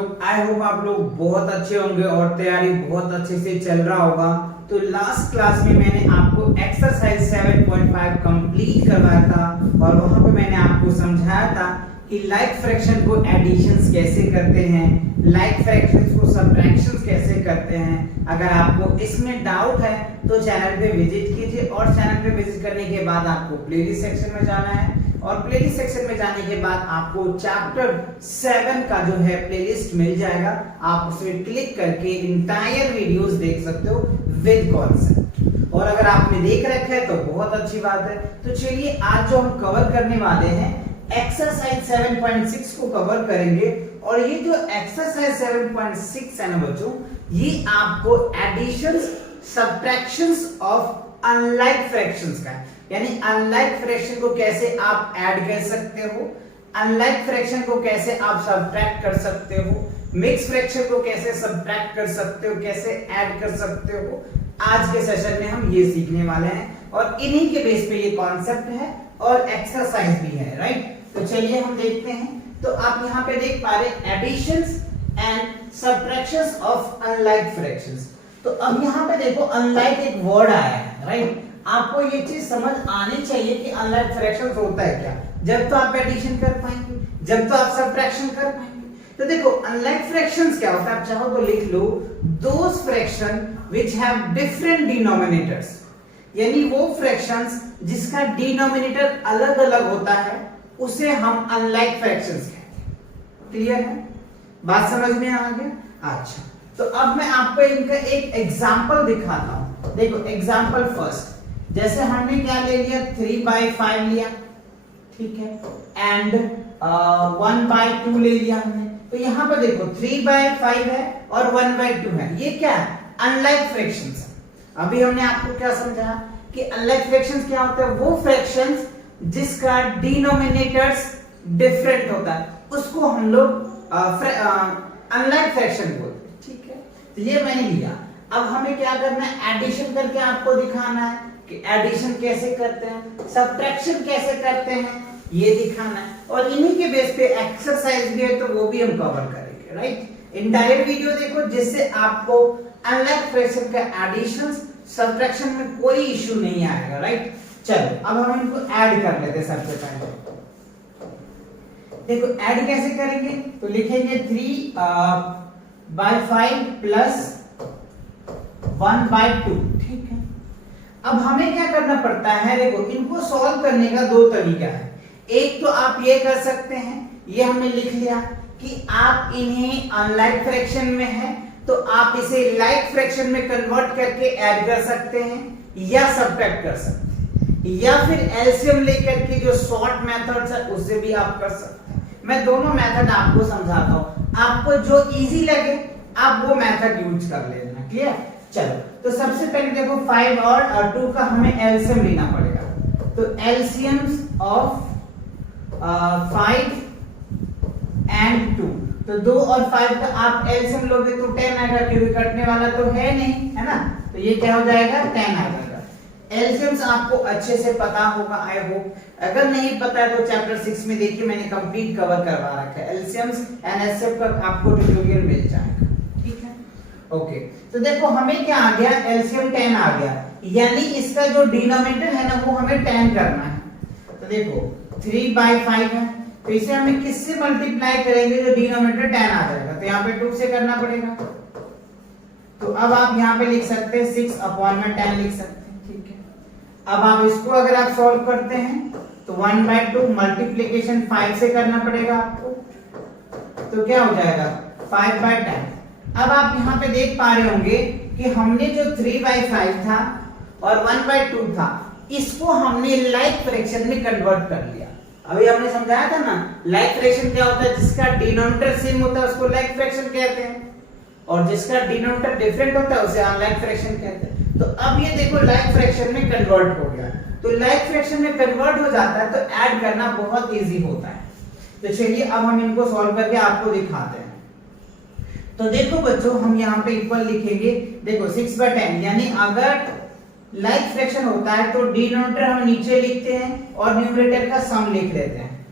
लोग, I hope आप लोग बहुत अच्छे होंगे और तैयारी बहुत अच्छे से चल रहा होगा। तो लास्ट क्लास में मैंने आपको एक्सरसाइज 7.5 कंप्लीट करवाया था और वहां पे मैंने आपको समझाया था कि लाइक फ्रैक्शन को एडिशंस कैसे करते हैं, लाइक फ्रैक्शंस को सब्ट्रैक्शंस कैसे करते हैं। अगर आपको इसमें डाउट है तो चैनल पे विजिट कीजिए और चैनल पे विजिट करने के बाद आपको प्लेलिस्ट सेक्शन में जाना है और प्लेलिस्ट सेक्शन में जाने के बाद आपको चैप्टर 7 का जो है प्लेलिस्ट मिल जाएगा। आप उसमें क्लिक करके इंटायर वीडियोस देख सकते हो विद कॉन्सेप्ट। और अगर आपने देख रखा है तो बहुत अच्छी बात है। तो चलिए आज जो हम कवर करने वाले हैं एक्सरसाइज 7.6 को कवर करेंगे और ये जो एक्सरसाइज 7.6 है ना बच्चों, ये आपको additions subtractions of unlike fractions का है। यानी अनलाइक फ्रैक्शन को कैसे आप ऐड कर सकते हो, अनलाइक फ्रैक्शन को कैसे आप सब्ट्रैक्ट कर सकते हो, मिक्स फ्रैक्शन को कैसे सब्ट्रैक्ट कर सकते हो, कैसे ऐड कर सकते हो। आज के सेशन में हम ये सीखने वाले हैं और इन्हीं के बेस पे ये कॉन्सेप्ट है और एक्सरसाइज भी है, राइट। तो चलिए हम देखते हैं। तो आप यहाँ पे देख पा रहे additions and subtractions of unlike fractions. तो अब यहाँ पे देखो अनलाइक एक वर्ड आया है, राइट। आपको ये चीज समझ आनी चाहिए कि अनलाइक फ्रैक्शंस होता है क्या। जब तो आप एडिशन कर पाएंगे, जब तो आप सब्ट्रैक्शन कर पाएंगे। तो देखो अनलाइक फ्रैक्शंस क्या होता है, आप चाहो तो लिख लो those fractions which have different denominators. यानी वो फ्रैक्शंस जिसका डिनोमिनेटर अलग अलग होता है उसे हम अनलाइक फ्रैक्शंस कहते हैं। क्लियर है, बात समझ में आ गया। अच्छा, तो अब मैं आपको इनका एक एग्जांपल दिखाता हूं। देखो एग्जांपल फर्स्ट, जैसे हमने क्या ले लिया 3/5 लिया, ठीक है, एंड 1/2 ले लिया हमने। तो यहां पर देखो 3/5 है और 1/2 है, ये क्या है, अनलाइक फ्रैक्शंस है। अभी हमने आपको क्या समझाया कि अनलाइक फ्रैक्शंस क्या होता है, वो फ्रैक्शंस जिसका डिनोमिनेटर्स डिफरेंट होता है उसको हम लोग अनलाइक फ्रैक्शन बोलते हैं, ठीक है। तो ये मैंने लिया। अब हमें क्या करना है, एडिशन करके आपको दिखाना है कि एडिशन कैसे करते हैं, सब्ट्रैक्शन कैसे करते हैं, ये दिखाना है। और इन्हीं के बेस पे एक्सरसाइज भी है तो वो भी हम कवर करेंगे, राइट। इंटायर वीडियो देखो जिससे आपको अनलाइक फ्रैक्शन का एडिशंस सब्ट्रैक्शन में कोई इश्यू नहीं आएगा, राइट। चलो अब हम इनको ऐड कर लेते हैं। सबसे पहले देखो ऐड कैसे करेंगे, तो लिखेंगे 3/5 प्लस 1/2, ठीक है। अब हमें क्या करना पड़ता है, देखो इनको सॉल्व करने का दो तरीका है। एक तो आप ये कर सकते हैं, ये हमने लिख लिया कि आप इन्हें अनलाइक फ्रैक्शन में है तो आप इसे लाइक फ्रैक्शन में कन्वर्ट करके ऐड कर सकते हैं या सब्ट्रैक्ट कर सकते हैं, या फिर एलसीएम लेकर के जो शॉर्ट मेथड्स है उससे भी आप कर सकते हैं। मैं दोनों मेथड आपको समझाता हूं, आपको जो इजी लगे आप वो मेथड यूज कर लेना, क्लियर। चलो तो सबसे पहले देखो 5 और 2 का हमें एलसीएम लेना पड़ेगा। तो एलसीएम्स ऑफ 5 एंड 2, तो 2 और 5 का आप एलसीएम लोगे तो 10 आएगा, क्योंकि कटने वाला तो है नहीं, है ना। तो ये क्या हो जाएगा, 10 आ जाएगा। एलसीएम्स आपको अच्छे से पता होगा आई होप। अगर नहीं पता है तो चैप्टर 6 में देखिए मैंने कंप्लीट कवर करवा रखा है। एलसीएम्स एंड एचसीएफ का आपको ट्यूटोरियल मिल जाएगा, ठीक है। ओके, तो देखो हमें क्या आ गया, एलसीएम 10 आ गया, यानी इसका जो डिनोमिनेटर है ना वो हमें 10 करना है। तो देखो 3/5 है तो इसे हमें किससे मल्टीप्लाई करेंगे जो डिनोमिनेटर 10 आ जाएगा, तो यहाँ पे 2 से करना पड़ेगा। तो अब आप यहाँ पे लिख सकते हैं 6/10 लिख सकते हैं, ठीक है। अब आप इसको अगर आप सॉल्व करते हैं तो 1/2 मल्टीप्लिकेशन 5 से करना पड़ेगा आपको, तो क्या हो जाएगा 5/10। अब आप यहाँ पे देख पा रहे होंगे कि हमने जो 3/5 था और 1/2 था इसको हमने लाइक फ्रैक्शन में कन्वर्ट कर लिया। अभी हमने समझाया था ना, लाइक फ्रैक्शन क्या होता है, जिसका डिनोमिनेटर सेम होता है उसको लाइक फ्रैक्शन कहते हैं और जिसका डिनोमिनेटर डिफरेंट होता है उसे अनलाइक फ्रैक्शन कहते हैं। तो अब ये देखो लाइक फ्रैक्शन में कन्वर्ट हो गया, तो लाइक फ्रैक्शन में कन्वर्ट हो जाता है तो ऐड करना बहुत इजी होता है। तो चलिए अब हम इनको सॉल्व करके आपको दिखाते हैं। तो देखो बच्चों हम यहाँ पे इक्वल लिखेंगे, देखो 6/10, यानी अगर लाइक फ्रैक्शन होता है तो डिनोमिनेटर हम नीचे लिखते हैं और न्यूमरेटर का सम लिख लेते हैं।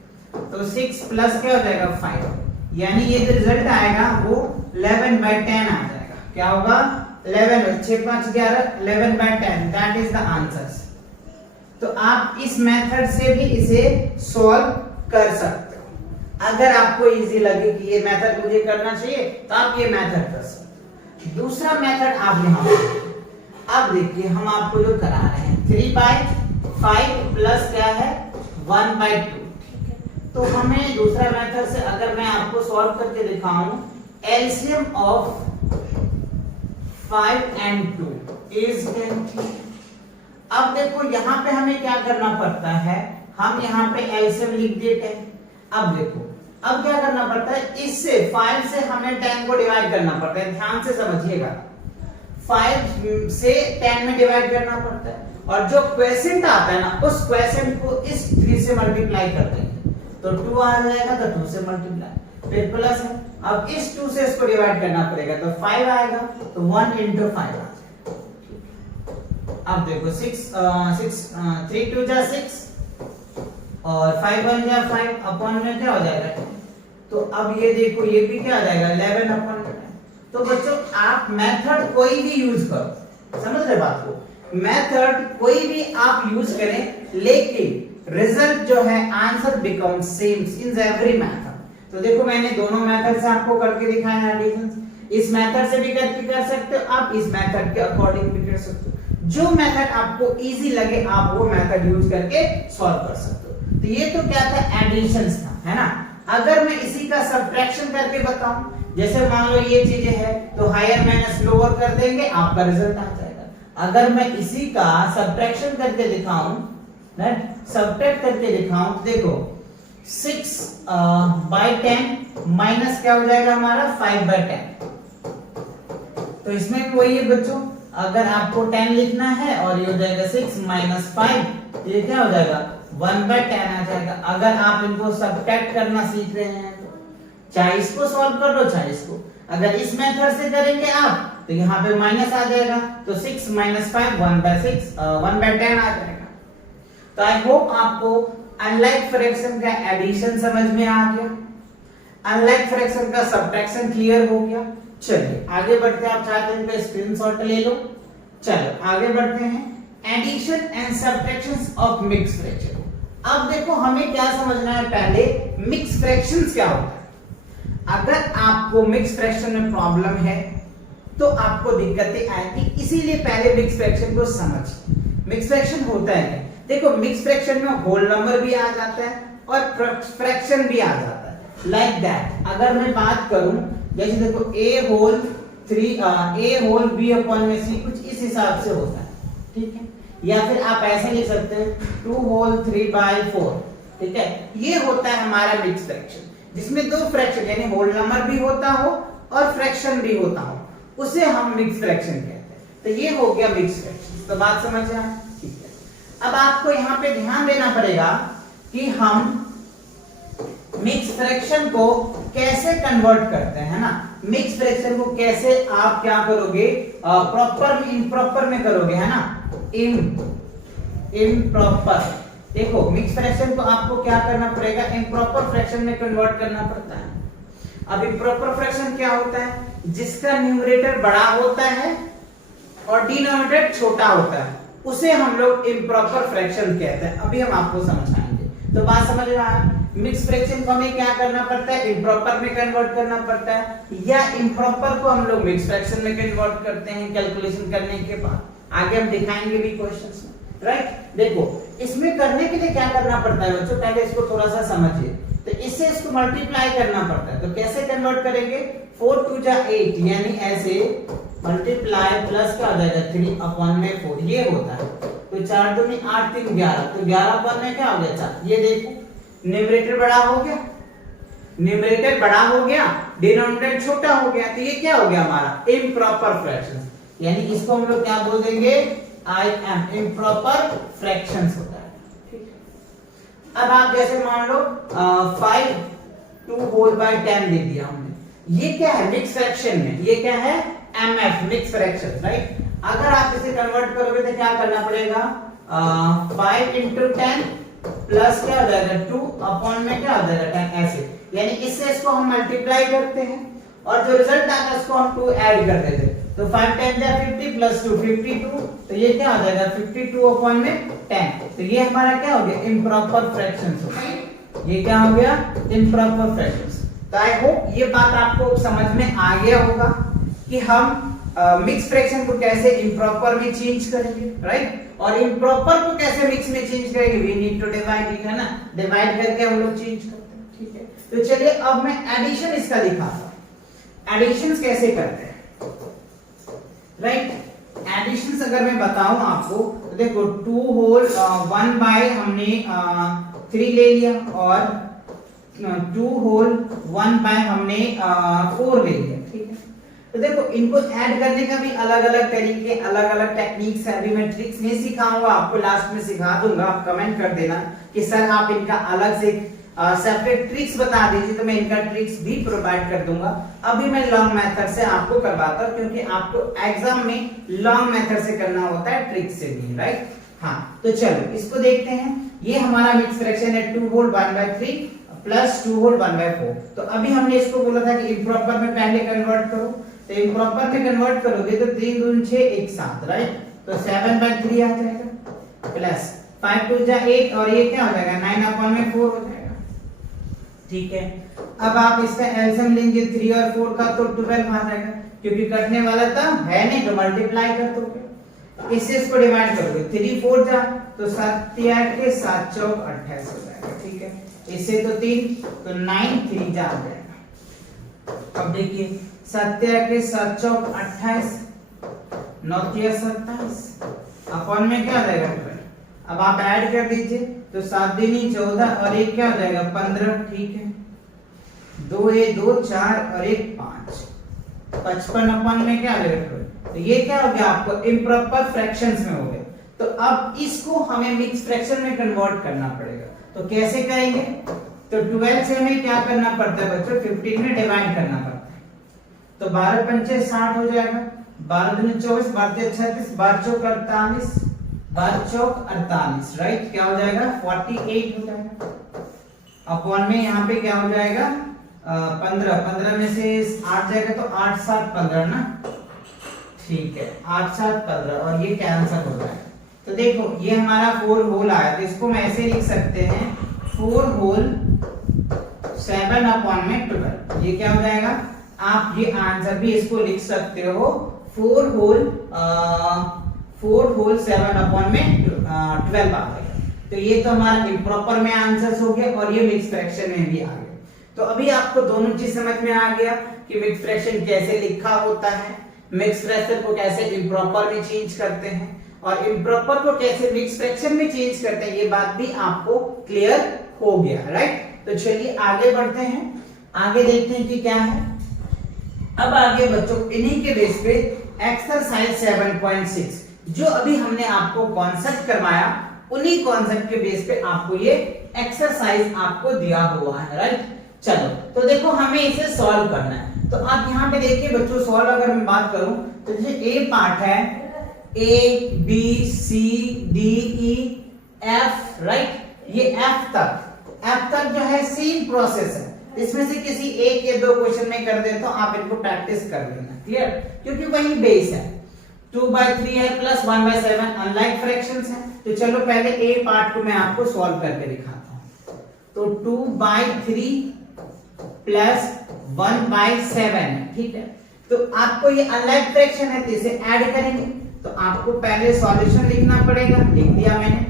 तो 6 प्लस क्या हो जाएगा 5, यानी ये जो रिजल्ट आएगा 11/10 आ जाएगा। क्या होगा? 11, 6 5 11, 11/10, दैट इज द आंसर। तो आप इस मेथड से भी इसे सॉल्व कर सकते हो। अगर आपको इजी लगे कि ये मेथड मुझे करना चाहिए तो आप ये मेथड कर सकते हो। दूसरा मेथड आप यहाँ पर अब देखिए, हम आपको जो करा रहे हैं 3/5 प्लस क्या है 1/2। तो हमें दूसरा मेथड से अगर मैं आपको सॉल्व करके दिखाऊं, एलसीएम ऑफ 5 and 2 is 10। अब देखो यहाँ पे हमें क्या करना पड़ता है, हम यहाँ पे एलसीएम लिख दिए 10। अब देखो अब क्या करना पड़ता है, इससे 5 से हमें 10 को डिवाइड करना पड़ता है। ध्यान से समझिएगा, 5 से 10 में डिवाइड करना पड़ता है, और जो क्वेश्चन आता है ना, उस क्वेश्चन को इस 3 से मल्टीप्लाई कर देंगे तो 2 आ जाएगा, तो 2 से मल्टीप्लाई, फिर प्लस है। अब इस 2 से इसको डिवाइड करना पड़ेगा तो 5 आएगा, तो 1 into 5 आ जाएगा। अब देखो 3 2 जा 6 और 5 1 जा 5, अपॉन में क्या हो जाएगा। तो अब ये देखो, ये भी क्या आ जाएगा 11 अपॉन में। तो बच्चों आप मेथड कोई भी यूज करो, समझ रहे बात को, मेथड कोई भी आप यूज करें, लेकिन रिजल्ट जो है answer become same in every method. तो देखो मैंने दोनों मेथड से आपको करके दिखाया है एडिशन। इस मेथड से भी करके कर सकते हो आप, इस मेथड के अकॉर्डिंग भी कर सकते हो। जो मेथड आपको इजी लगे आप वो मेथड यूज करके सॉल्व कर सकते हो। तो ये तो क्या था, एडिशन था, है ना। अगर मैं इसी का सब्ट्रैक्शन करके बताऊं, जैसे मान लो ये चीजें है तो हायर माइनस लोअर कर देंगे, आपका रिजल्ट आ जाएगा। अगर मैं इसी का सब्ट्रैक्शन करके दिखाऊं, सब्ट्रैक्ट करके दिखाऊं, देखो 6/10 माइनस क्या हो जाएगा हमारा 5/10। तो इसमें भी वही है बच्चों, अगर आपको 10 लिखना है और ये हो जाएगा 6 - 5, तो ये क्या हो जाएगा 1/10 आ जाएगा। अगर आप इनको सब्ट्रैक्ट करना सीख रहे हैं तो चाहे इसको सॉल्व कर लो चाहे इसको। अगर इस मेथड से करेंगे आप तो यहाँ पे माइनस आ जाएगा, तो 6 - 5 1/10 आ जाएगा। तो आई होप आपको अनलाइक फ्रैक्शन का एडिशन समझ में आ गया, अनलाइक फ्रैक्शन का सब्ट्रैक्शन क्लियर हो गया। चलिए आगे बढ़ते हैं, आप चाहते हैं इनका स्क्रीनशॉट ले लो। चलो आगे बढ़ते हैं, addition and subtractions of mix fraction. अब देखो हमें क्या समझना है, पहले मिक्स फ्रैक्शंस क्या होता है। अगर आपको मिक्स फ्रैक्शन में प्रॉब्लम है तो आपको दिक्कतें आएंगी, इसीलिए पहले मिक्स फ्रैक्शन को समझ। मिक्स फ्रैक्शन होता है, देखो मिक्स फ्रैक्शन में होल नंबर भी आ जाता है और फ्रैक्शन भी आ जाता है, लाइक दैट। अगर मैं बात करूं, जैसे देखो a whole 3 a whole b upon में c, कुछ इस हिसाब से होता है, ठीक है। या फिर आप ऐसे लिख सकते हैं 2 होल 3/4, ठीक है। ये होता है हमारा मिक्स फ्रैक्शन, जिसमें दो फ्रैक्शन यानी होल नंबर भी होता हो और फ्रैक्शन भी होता हो, उसे हम मिक्स फ्रैक्शन कहते हैं। तो ये हो गया मिक्स फ्रैक्शन। तो बात समझ आए, ठीक है। अब आपको यहाँ पे ध्यान देना पड़ेगा कि हम मिक्स फ्रैक्शन को कैसे कन्वर्ट करते हैं, है ना। मिक्स फ्रैक्शन को कैसे आप क्या करोगे, प्रॉपर में इम्प्रॉपर में करोगे, है ना, इम्प्रॉपर। देखो मिक्स फ्रैक्शन को आपको क्या करना पड़ेगा, इम्प्रॉपर फ्रैक्शन में कन्वर्ट करना पड़ता है। अब इम्प्रॉपर फ्रैक्शन क्या होता है, जिसका न्यूमरेटर बड़ा होता है और डिनोमिनेटर छोटा होता है, उसे हम लोग इम्प्रॉपर फ्रैक्शन कहते हैं। अभी हम आपको समझाएंगे। तो बात समझ रहा है, मिक्स फ्रैक्शन को हमें क्या करना पड़ता है, इम्प्रॉपर में कन्वर्ट करना पड़ता है, या इम्प्रॉपर को हम लोग मिक्स फ्रैक्शन में कन्वर्ट करते हैं कैलकुलेशन करने के बाद। आगे हम दिखाएंगे भी क्वेश्चंस में, राइट। देखो इसमें करने के लिए क्या करना पड़ता है बच्चों, पहले इसको थोड़ा सा समझिए। तो इससे इसको मल्टीप्लाई करना पड़ता है, तो कैसे कन्वर्ट करेंगे, 4 2 जा 8, यानी ऐसे मल्टीप्लाई प्लस क्या हो जाएगा 3 अपॉन में 4, ये होता है। तो 4 दूनी 8 3 11, तो 11 अपॉन में क्या हो गया 4। ये देखो न्यूमरेटर बड़ा हो गया, न्यूमरेटर बड़ा हो गया, डिनोमिनेटर छोटा हो गया, तो ये क्या हो गया हमारा इम्प्रॉपर फ्रैक्शन। यानी इसको हम लोग क्या बोल देंगे, आई एम इम्प्रॉपर फ्रैक्शंस होता है, ठीक है। अब आप जैसे मान लो 5 2 होल बाय 10 दे दिया हमने, ये क्या है मिक्स फ्रैक्शन में, ये क्या है एमएफ मिक्स फ्रैक्शन, राइट। अगर आप इसे कन्वर्ट करोगे तो क्या करना पड़ेगा, 5 into 10 प्लस क्या हो जाएगा 2 अपॉन में क्या हो जाएगा 10, ऐसे। यानी इससे इसको हम मल्टीप्लाई करते हैं और जो रिजल्ट आता है उसको हम 2 ऐड कर देते, तो 5 10 जा 50 प्लस 2 52, तो ये क्या हो जाएगा 52 अपॉन में 10, तो ये हमारा क्या हो गया इम्प्रॉपर फ्रैक्शंस हो गया, ये क्या हो गया इम्प्रॉपर फ्रैक्शंस। तो आई होप ये बात आपको समझ में आ गया होगा कि हम मिक्स फ्रैक्शन को कैसे इम्प्रॉपर में चेंज करेंगे, राइट, और इम्प्रॉपर को कैसे मिक्स में चेंज करेंगे, we need to divide it, है ना, डिवाइड करके हम लोग चेंज करते हैं, ठीक है। तो चलिए अब मैं एडिशन इसका दिखाता हूं, एडिशंस कैसे करते हैं, राइट। एडिशंस अगर मैं बताऊं आपको तो देखो 2 होल 1 बाय हमने 3 ले लिया और 2 होल 1 बाय हमने 4 ले लिया, ठीक है। तो देखो इनको ऐड करने का भी अलग अलग तरीके, अलग अलग टेक्निक्स है, अभी मैं ट्रिक्स नहीं सिखाऊंगा आपको, लास्ट में सिखा दूंगा, आप कमेंट कर देना कि सर आप इनका अलग से सेपरेट ट्रिक्स बता दीजिए, तो मैं इनका ट्रिक्स भी प्रोवाइड कर दूंगा। अभी मैं लॉन्ग मेथड से आपको करवाता हूं क्योंकि आपको एग्जाम में लॉन्ग मेथड से करना होता है ट्रिक से भी, राइट। हाँ तो चलो इसको देखते हैं, ये हमारा मिक्स फ्रैक्शन है 2 होल 1/3 प्लस 2 होल 1/4। तो अभी हमने इसको बोला था कि इम्प्रॉपर में पहले कन्वर्ट करो, तो इम्प्रॉपर में कन्वर्ट करोगे तो 3 दूनी 6 1 7, राइट, तो 7/3 आ जाएगा प्लस 5 2 जा 8 और ये क्या हो जाएगा 9/4 हो जाएगा, ठीक है। अब आप इसका एलसीएम लेंगे 3 और 4 का तो 12 आ जाएगा, क्योंकि कटने वाला था है नहीं तो मल्टीप्लाई कर दोगे, इससे इसको डिवाइड करोगे 3 4 जा तो 7 8 के 7 चौक 28 हो जाएगा, ठीक है। इससे तो 3 तो 9 3 जा आ जाएगा। अब देखिए 7 8 के 7 चौक 28 9 3 27 अपॉन में क्या आ जाएगा 12। अब आप ऐड कर दीजिए तो 7 दूनी 14 और एक क्या हो जाएगा 15, ठीक है, 2 ए 2 4 और एक 5 55 अपॉन में क्या आ जाएगा, तो ये क्या हो गया आपको इम्प्रॉपर फ्रैक्शंस में हो गए। तो अब इसको हमें मिक्स फ्रैक्शन में कन्वर्ट करना पड़ेगा, तो कैसे करेंगे, तो 12 से हमें क्या करना पड़ता है बच्चों 15 में डिवाइड करना पड़ता है, तो 12 पंचे 60 हो जाएगा, 12 दूनी 24 12 36 12 चौक 48 12 चौक 48, राइट, क्या हो जाएगा 48 हो जाएगा अपॉन में यहाँ पे क्या हो जाएगा 15 में से 8 जाएगा तो 8 7 15 ना, ठीक है, 8 7 15 और ये कैंसिल हो जाएगा। तो देखो ये हमारा 4 होल आया, तो इसको मैं ऐसे लिख सकते हैं 4 होल 7 अपॉन में 12, ये क्या हो जाएगा, आप ये आंसर भी इसको लिख सकते हो 4 होल 7 अपॉन में 12 आ गया। तो ये तो हमारा इम्प्रॉपर में आंसर्स हो गया और ये मिक्स फ्रैक्शन में भी आ गया। तो अभी आपको दोनों चीज समझ में आ गया कि मिक्स फ्रैक्शन कैसे लिखा होता है, मिक्स फ्रैक्शन को कैसे इम्प्रॉपर में चेंज करते हैं और इम्प्रॉपर को कैसे मिक्स फ्रैक्शन में चेंज करते हैं, ये बात भी आपको क्लियर हो गया, राइट। तो चलिए आगे बढ़ते हैं, आगे देखते हैं कि क्या है। अब आगे बच्चों इन्हीं के बेस पे एक्सरसाइज 7.6 जो अभी हमने आपको कॉन्सेप्ट करवाया, उन्हीं कॉन्सेप्ट के बेस पे आपको ये एक्सरसाइज आपको दिया हुआ है, राइट। चलो तो देखो हमें इसे सॉल्व करना है, तो आप यहाँ पे देखिए बच्चों, सॉल्व अगर मैं बात करूं तो जैसे ए पार्ट है A B C D E F, right, ये एफ तक जो है सेम प्रोसेस है, इसमें से किसी एक या दो क्वेश्चन में कर दे तो आप इनको प्रैक्टिस कर लेना, क्लियर, क्योंकि वही बेस है। 2/3 है प्लस 1/7 अनलाइक फ्रैक्शंस हैं। तो चलो पहले ए पार्ट को मैं आपको सॉल्व करके दिखाता हूं। तो 2/3 प्लस 1/7, ठीक है। तो आपको ये अनलाइक फ्रैक्शन है तो इसे ऐड करेंगे, तो आपको पहले सॉल्यूशन लिखना पड़ेगा, लिख दिया मैंने।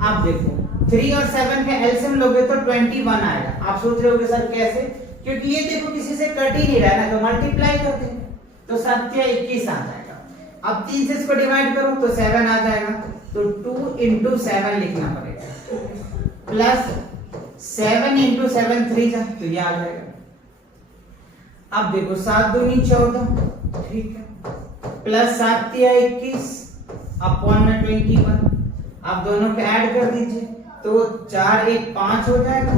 आप देखो 3 और 7 का एलसीएम लोगे तो 21 आएगा। आप सोच रहे होगे सर कैसे, क्योंकि ये देखो किसी से कट ही नहीं रहा है ना, तो मल्टीप्लाई कर देंगे तो 7 या 21 आ जाएगा। अब 3 से इसको डिवाइड करो तो 7 आ जाएगा, तो 2 into 7 लिखना पड़ेगा प्लस 7 into 7 3 जा, तो ये आ जाएगा। अब देखो 7 दूनी 14, ठीक है, प्लस 7 या 21 अपॉन में 21। आप दोनों को ऐड कर दीजिए तो 4 1 5 हो जाएगा,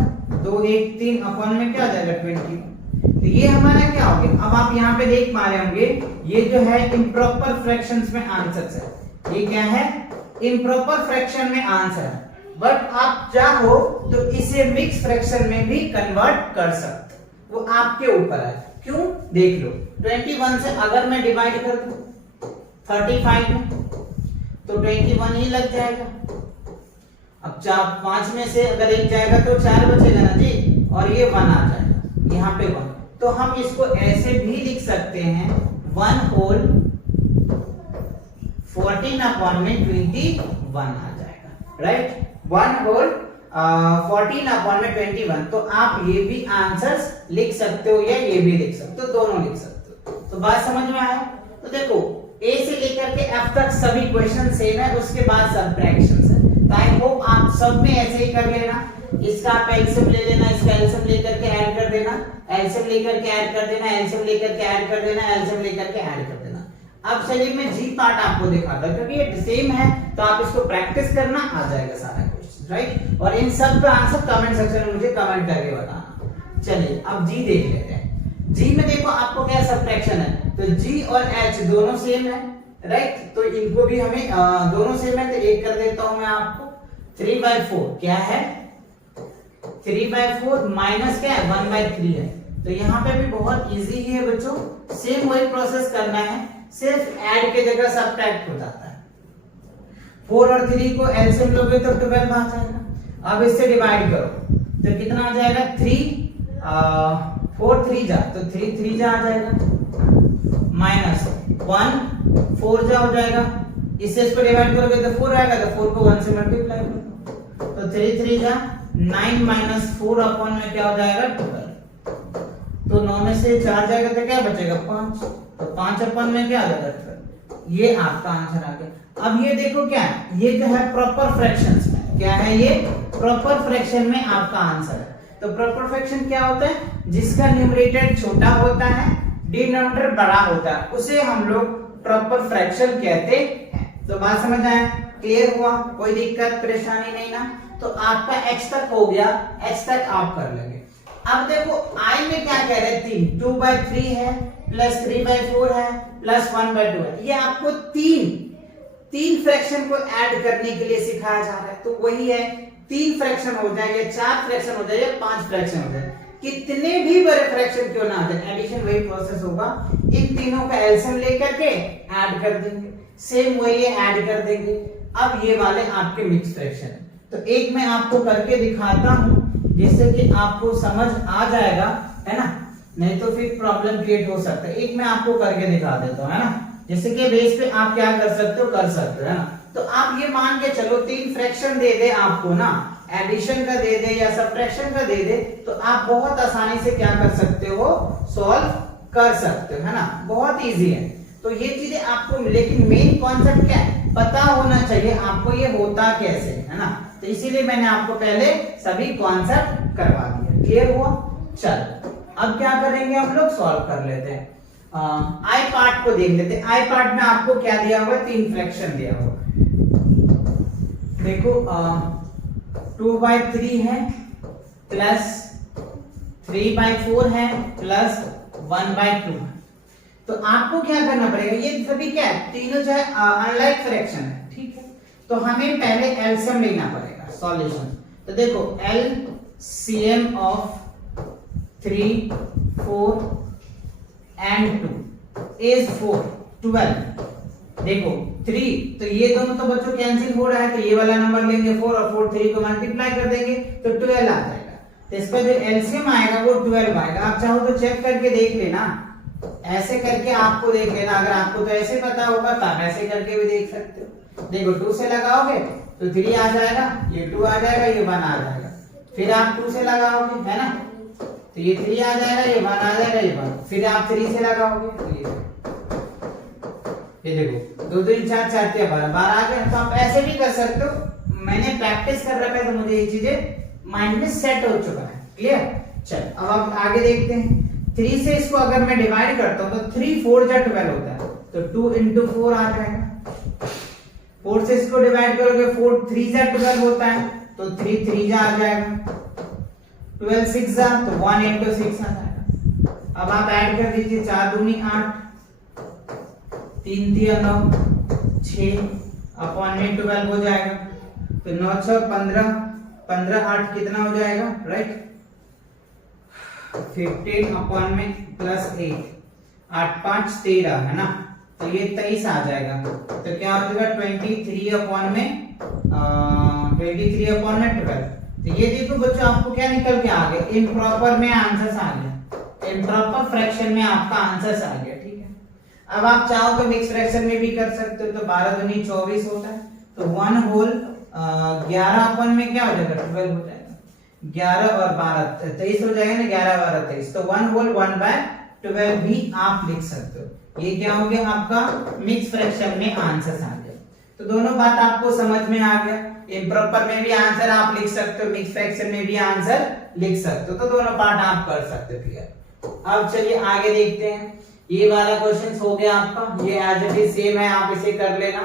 2 1 3 अपॉन में क्या आ जाएगा 21। तो ये हमारा क्या हो गया। अब आप यहाँ पे देख पा रहे होंगे ये जो है इम्प्रॉपर फ्रैक्शंस में आंसर है, ये क्या है इम्प्रॉपर फ्रैक्शन में आंसर है, बट आप चाहो तो इसे मिक्स फ्रैक्शन में भी कन्वर्ट कर सकते, वो आपके ऊपर है। क्यों देख लो, 21 से अगर मैं डिवाइड कर दूं 35 में तो 21 ही लग जाएगा। अब 5 में से अगर 1 जाएगा तो 4 बचेगा ना जी, और ये 1 आ जाएगा यहाँ पे 1। तो हम इसको ऐसे भी लिख सकते हैं 1 होल 14/21 आ जाएगा, राइट। 1 होल 14/21। तो आप ये भी आंसर्स लिख सकते हो या ये भी लिख सकते हो, दोनों लिख सकते हो। तो बात समझ में आया? तो देखो ए से लेकर के एफ तक सभी क्वेश्चन सेम है, उसके बाद सबट्रैक्शंस है। तो आई होप आप सब में ऐसे ही कर लेना। इसका आप एलसीएम ले लेना, इसका एलसीएम लेकर के ऐड कर देना, एलसीएम लेकर के ऐड कर देना, एलसीएम लेकर के ऐड कर देना, एलसीएम लेकर के ऐड कर देना। अब चलिए मैं जी पार्ट आपको दिखाता हूं, क्योंकि ये सेम है तो आप इसको प्रैक्टिस करना, आ जाएगा सारा क्वेश्चन, राइट। और इन सब का आंसर कमेंट सेक्शन में मुझे कमेंट करके बताना। चलिए अब जी देख लेते हैं। जी में देखो आपको क्या सबट्रैक्शन है, तो जी और एच दोनों सेम है, राइट। तो इनको भी हमें दोनों सेम है, तो एक कर देता हूं मैं आपको 3/4 क्या है 3/4 माइनस क्या है 1/3 है। तो यहाँ पे भी बहुत इजी ही है बच्चों, सेम वही प्रोसेस करना है, सिर्फ ऐड के जगह सबट्रैक्ट हो जाता है। 4 और 3 को एलसीएम लोगे तो 12 आ जाएगा। अब इससे डिवाइड करो तो कितना आ जाएगा 4 3 जा तो 3 3 जा आ जाएगा, माइनस 1 4 जा हो जाएगा। इससे इसको डिवाइड करोगे तो 4 आएगा, तो 4 को 1 से मल्टीप्लाई करो तो 3 3 जा 9 माइनस 4 अपॉन में क्या हो जाएगा 12। तो 9 में से 4 जाएगा तो क्या बचेगा 5, तो 5 अपॉन में क्या आ जाएगा 12। ये आपका आंसर आ गया। अब ये देखो क्या है, ये जो है प्रॉपर फ्रैक्शंस में, क्या है ये प्रॉपर फ्रैक्शन में आपका आंसर है। तो प्रॉपर फ्रैक्शन क्या होता है, जिसका न्यूमरेटर छोटा होता है डिनोमिनेटर बड़ा होता है, उसे हम लोग प्रॉपर फ्रैक्शन कहते हैं। तो बात समझ आया, क्लियर हुआ, कोई दिक्कत परेशानी नहीं ना। तो आपका x तक हो गया, x तक आप कर लेंगे। अब देखो i में क्या कह रहे हैं 3 2/3 है प्लस 3/4 है प्लस 1/2 है। ये आपको तीन फ्रैक्शन को ऐड करने के लिए सिखाया जा रहा है। तो वही है 3 फ्रैक्शन हो जाए या 4 फ्रैक्शन हो जाए या 5 फ्रैक्शन हो जाए, कितने भी बड़े फ्रैक्शन क्यों ना आ जाए, एडिशन वही प्रोसेस होगा। इन तीनों का एलसीएम लेकर के ऐड कर देंगे, सेम वही ऐड कर देंगे। अब ये वाले आपके मिक्स फ्रैक्शन है। तो एक मैं आपको करके दिखाता हूं जिससे कि आपको समझ आ जाएगा, है ना, नहीं तो फिर प्रॉब्लम क्रिएट हो सकता है। एक मैं आपको करके दिखा देता हूं, है ना, जिससे कि बेस पे आप क्या कर सकते हो, है ना। तो आप ये मान के चलो 3 फ्रैक्शन दे दे आपको ना, एडिशन का दे दे या सबट्रैक्शन का दे दे, तो आप बहुत आसानी से क्या कर सकते हो, सॉल्व कर सकते हो, है ना, बहुत इजी है। तो ये चीजें आपको, लेकिन मेन कॉन्सेप्ट क्या है पता होना चाहिए आपको, ये होता कैसे, है ना। तो इसीलिए मैंने आपको पहले सभी कॉन्सेप्ट करवा दिया, क्लियर हुआ। चल अब क्या करेंगे हम लोग, सॉल्व कर लेते हैं। आई पार्ट को देख लेते हैं। आई पार्ट में आपको क्या दिया हुआ है, 3 फ्रैक्शन दिया हुआ। देखो 2/3 है प्लस 3/4 है प्लस 1/2 है। तो आपको क्या करना पड़ेगा, ये सभी क्या है, तीनों जो है अनलाइक फ्रैक्शन है, ठीक है। तो हमें पहले एलसीएम लेना पड़ेगा, सॉल्यूशन। तो देखो एलसीएम ऑफ 3 4 and 2 is 4 12। देखो 3, तो ये दोनों तो बच्चों कैंसिल हो रहा है, तो ये वाला नंबर लेंगे 4 और 4 3 को मल्टीप्लाई कर देंगे तो 12 आ जाएगा। तो इसका जो एलसीएम आएगा वो 12 आएगा। आप चाहो तो चेक करके देख लेना, ऐसे करके आपको देख लेना। अगर आपको तो ऐसे पता होगा तो आप ऐसे करके भी देख सकते हो। देखो 2 से लगाओगे तो 3 आ जाएगा, ये 2 आ जाएगा, ये 1 आ जाएगा। फिर आप 2 से लगाओगे, है ना, तो ये 3 आ जाएगा, ये 1 आ जाएगा, ये 1। फिर आप 3 से लगाओगे तो ये देखो 2 3 4 4 3 12 आ गया। तो आप ऐसे भी कर सकते हो। मैंने प्रैक्टिस कर रखा है तो मुझे ये चीजें माइंड में सेट हो चुका है, क्लियर। चल अब आप आगे देखते हैं। 3 से इसको अगर मैं डिवाइड करता हूं तो 3 4 जा 12 होता है, तो 2 into 4 आ जाएगा। 4 से इसको डिवाइड करोगे 4 3 जा 12 होता है, तो 3 3 जा आ जाएगा। 12 6 जा तो 1 into 6 आ जाएगा। अब आप ऐड कर दीजिए, 4 दूनी 8 3 3 9 6 अपॉन में 12 हो जाएगा। तो 9 6 15 15 8 कितना हो जाएगा, राइट 15 अपॉन में प्लस 8, 8 5 13 है ना, तो ये 23 आ जाएगा। तो क्या हो जाएगा 23 अपॉन में 12। तो ये देखो बच्चों आपको क्या निकल के आ गया, इम्प्रॉपर में आंसर्स आ गया, इम्प्रॉपर फ्रैक्शन में आपका आंसर्स आ गया। ठीक है, अब आप चाहो तो मिक्स फ्रैक्शन में भी कर सकते हो। तो 12 दूनी 24 होता है, तो 1 होल 11 अपन में क्या हो जाएगा 12 हो जाएगा, 11 और 12 23 हो जाएगा ना, 11 12 23। तो 1 होल 1/12 भी आप लिख सकते हो। ये क्या हो गया आपका मिक्स फ्रैक्शन में आंसर आ गया। तो दोनों बात आपको समझ में आ गया, इम्प्रॉपर में भी आंसर आप लिख सकते हो, मिक्स फ्रैक्शन में भी आंसर लिख सकते हो, तो दोनों पार्ट आप कर सकते हो। क्लियर। अब चलिए आगे देखते हैं। ये वाला क्वेश्चन हो गया आपका, ये एज इट इज सेम है, आप इसे कर लेना।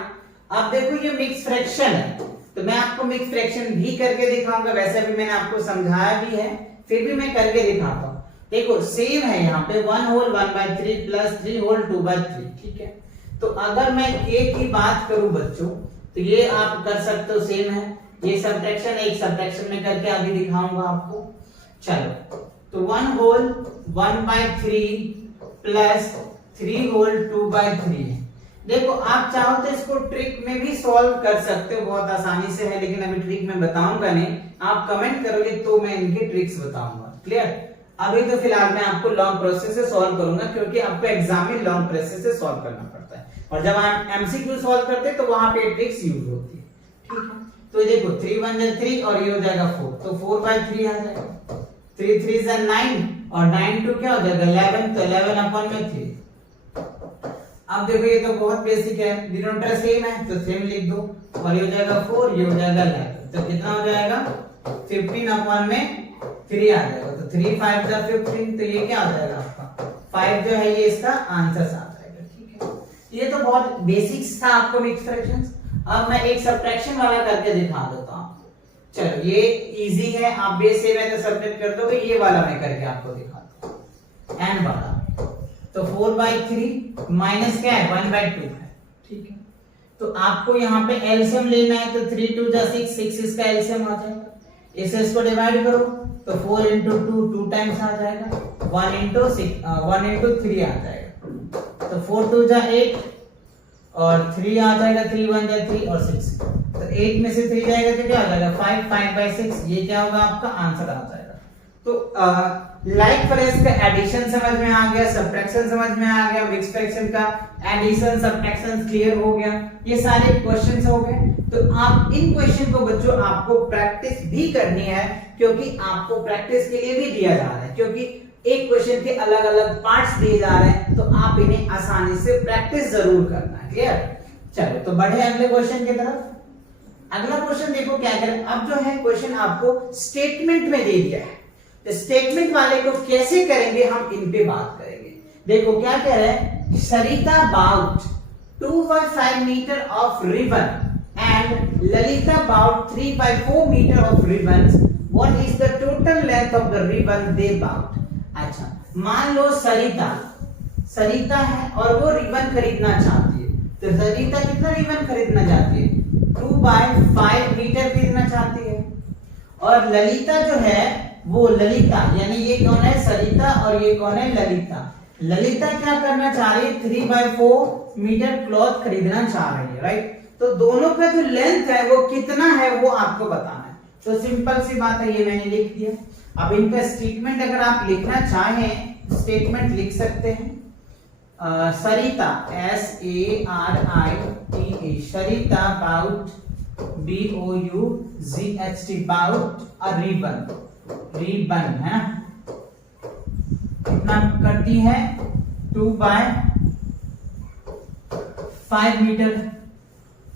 अब देखो ये मिक्स फ्रैक्शन है, तो मैं आपको मिक्स फ्रैक्शन भी करके दिखाऊंगा, वैसे भी मैंने आपको समझाया भी है, फिर भी मैं करके दिखाता हूं। देखो सेम है यहाँ पे 1 होल 1/3 प्लस 3 होल 2/3। ठीक है, तो अगर मैं k की बात करूं बच्चों, तो ये आप कर सकते हो, सेम है। ये सब्ट्रैक्शन एक सब्ट्रैक्शन में करके अभी दिखाऊंगा आपको। चलो, तो 1 होल 1/3 प्लस 3 होल 2/3 है। देखो आप चाहो तो इसको ट्रिक में भी सॉल्व कर सकते हो, बहुत आसानी से है, लेकिन अभी ट्रिक में बताऊंगा नहीं, आप कमेंट करोगे तो मैं इनके ट्रिक्स बताऊंगा। क्लियर। अभी तो फिलहाल मैं आपको लॉन्ग प्रोसेस से सॉल्व करूंगा, क्योंकि आपको एग्जाम में लॉन्ग प्रोसेस से सॉल्व करना पड़ता है, और जब आप एमसीक्यू सॉल्व करते हैं तो वहां पे ट्रिक्स यूज होती है। ठीक है, तो देखो 3 1 जा 3 और ये हो जाएगा 4, तो 4/3 आ जाएगा। 3 3 जा 9 और 9 2 क्या हो जाएगा 11, तो 11 अपॉन में 3। अब देखो ये तो बहुत बेसिक है, डिनोमिनेटर सेम है तो सेम लिख दो, और ये हो जाएगा 4, ये हो जाएगा 11, तो कितना हो जाएगा 15 अपॉन में 3 आ जाएगा। तो 3 5 जा 15, तो ये क्या आ जाएगा आपका 5 जो है ये इसका आंसर आ जाएगा। ठीक है, ये तो बहुत बेसिक्स था आपको मिक्स फ्रैक्शंस। अब मैं एक सब्ट्रैक्शन वाला करके दिखा देता हूं आपको। चलो ये इजी है, आप बेस से मैं तो सब्ट्रैक्ट कर दोगे, ये वाला मैं करके आपको दिखाता हूं। n वाला, तो 4/3 माइनस क्या है 1/2 है। ठीक है, तो आपको यहाँ पे एलसीएम लेना है, तो 3 2 जा 6, 6 इसका एलसीएम आ जाएगा। इसे इसको डिवाइड करो तो 4 into 2 2 टाइम्स आ जाएगा, 1 into 3 आ जाएगा, तो 4 2 जा 8 और 3 आ जाएगा, 3 1 जा 3 और 6, तो 8 में से 3 जाएगा तो क्या आ जाएगा 5, 5/6, ये क्या होगा आपका आंसर आ जाएगा। तो लाइक फ्रेज का एडिशन समझ में आ गया, सब्ट्रैक्शन समझ में आ गया, मिक्स फ्रैक्शन का एडिशन सब्ट्रैक्शन क्लियर हो गया, ये सारे क्वेश्चंस हो गए। तो आप इन क्वेश्चन को बच्चों आपको प्रैक्टिस भी करनी है, क्योंकि आपको प्रैक्टिस के लिए भी दिया जा रहा है, क्योंकि एक क्वेश्चन के अलग अलग पार्ट्स दिए जा रहे हैं, तो आप इन्हें आसानी से प्रैक्टिस जरूर करना है। क्लियर। चलो तो बढ़े अगले क्वेश्चन की तरफ। अगला क्वेश्चन देखो क्या करें। अब जो है क्वेश्चन आपको स्टेटमेंट में दे दिया है, स्टेटमेंट वाले को कैसे करेंगे हम इन पे बात करेंगे। देखो क्या कह रहे हैं, Sarita bought 2/5 metre of ribbon and Lalita bought 3/4 metre of ribbons, what is the total length of the ribbon they bought. अच्छा, मान लो सरिता है और वो रिबन खरीदना चाहती है, तो सरिता कितना रिबन खरीदना चाहती है 2/5 मीटर खरीदना चाहती है, और ललिता जो है वो ललिता, यानी ये कौन है सरिता और ये कौन है ललिता। ललिता क्या करना चाह रही है 3/4 मीटर क्लॉथ खरीदना चाह रही है, राइट। तो दोनों का जो लेंथ है वो कितना है वो आपको बताना है। तो सिंपल सी बात है, ये मैंने लिख दिया। अब इनका स्टेटमेंट अगर आप लिखना चाहें, स्टेटमेंट लिख सकते हैं। Sarita SARITA, Sarita bought BOUGHT bought a ribbon है ना, कितना करती है 2/5 मीटर,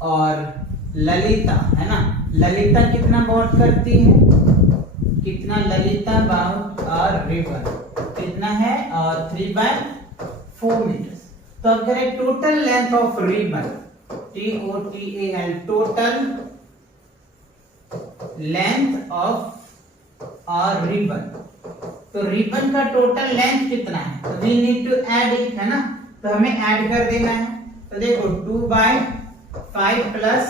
और ललिता है ना, ललिता कितना बाउट करती है, कितना ललिता बाउट और रिबन कितना है, और 3/4 मीटर। तो अब करें total length of ribbon, TOTAL, total length of और रिबन। तो रिबन का टोटल लेंथ कितना है, तो we need to add it, है ना, तो हमें ऐड कर देना है। तो देखो 2/5 प्लस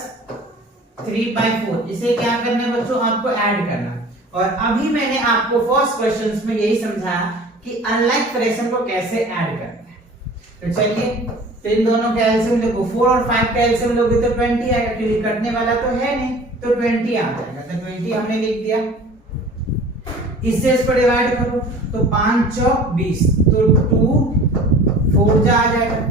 3/4, इसे क्या करना है बच्चों आपको ऐड करना है। और अभी मैंने आपको फर्स्ट क्वेश्चंस में यही समझाया कि अनलाइक फ्रैक्शन को कैसे ऐड करना है। तो चलिए, तो इन दोनों का एलसीएम देखो, 4 और 5 का एलसीएम लोगे तो 20 आएगा, क्योंकि कटने वाला तो है नहीं, तो 20 आ जाएगा। तो 20 हमने लिख दिया। इससे इसको डिवाइड करो तो 5 चौक 20, तो 2 4 जा आ जाएगा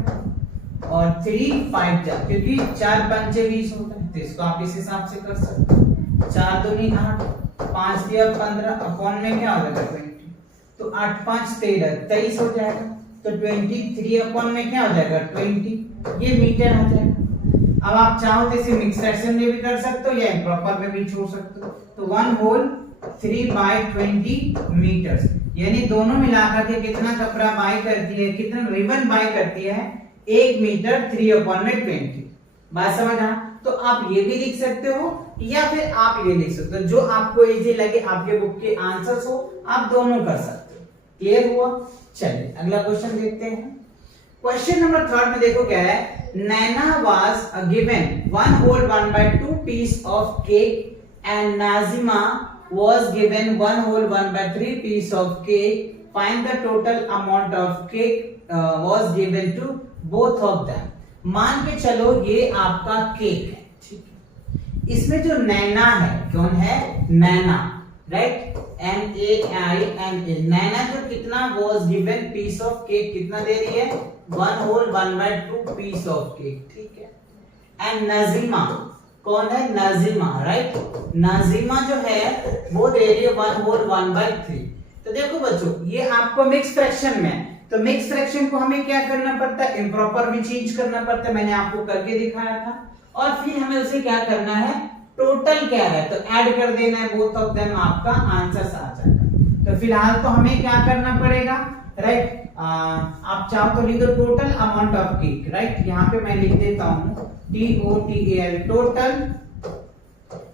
और 3 5 जा, क्योंकि 4 पंचे 20 होता है, तो इसको आप इस हिसाब से कर सकते हो। 4 दूनी 8, 5 दिया 15, अपॉन में क्या हो जाएगा 20, तो 8 5 13 23 हो जाएगा। तो 23 अपॉन में क्या हो जाएगा 20, ये मीटर आ जाएगा। अब आप चाहो तो इसे मिक्स फ्रैक्शन में भी कर सकते हो या इम्प्रॉपर में भी छोड़ सकते हो। तो 1 होल 3/20 मीटर्स, यानी दोनों मिलाकर के कितना कपड़ा बाय करती है, कितना रिबन बाय करती है, 1 मीटर 3/20। बात समझ आ? तो आप ये भी लिख सकते हो या फिर आप ये लिख सकते हो, जो आपको इजी लगे, आपके बुक के आंसर्स हो, आप दोनों कर सकते हो। क्लियर हुआ? चलिए अगला क्वेश्चन देखते हैं। क्वेश्चन नंबर 3 में देखो क्या है, Naina was given 1 whole 1/2 piece of cake and Najima was given 1 whole 1/3 piece of cake. Find the total amount of cake was given to both of them. मान के चलो ये आपका केक है, ठीक है। इसमें जो नैना है, कौन है? नैना, राइट? NAINA, नैना जो कितना was given piece of cake कितना दे रही है? 1 whole 1/2 piece of cake, ठीक है। एंड नाजिमा, कौन है? नाजिमा, राइट? नाजिमा जो है वो दे रही है 1 होल 1/3। तो देखो बच्चों, ये आपको मिक्स फ्रैक्शन में, तो मिक्स फ्रैक्शन को हमें क्या करना पड़ता है? इम्प्रॉपर में चेंज करना पड़ता है, मैंने आपको करके दिखाया था। और फिर हमें उसे क्या करना है? टोटल क्या है तो ऐड कर देना है, बोथ ऑफ देम, आपका आंसर आ जाएगा। तो फिलहाल तो हमें क्या करना पड़ेगा, राइट? आप चाहो तो लिख दो total amount of cake, right? यहाँ पे मैं लिख देता हूँ TOTAL, total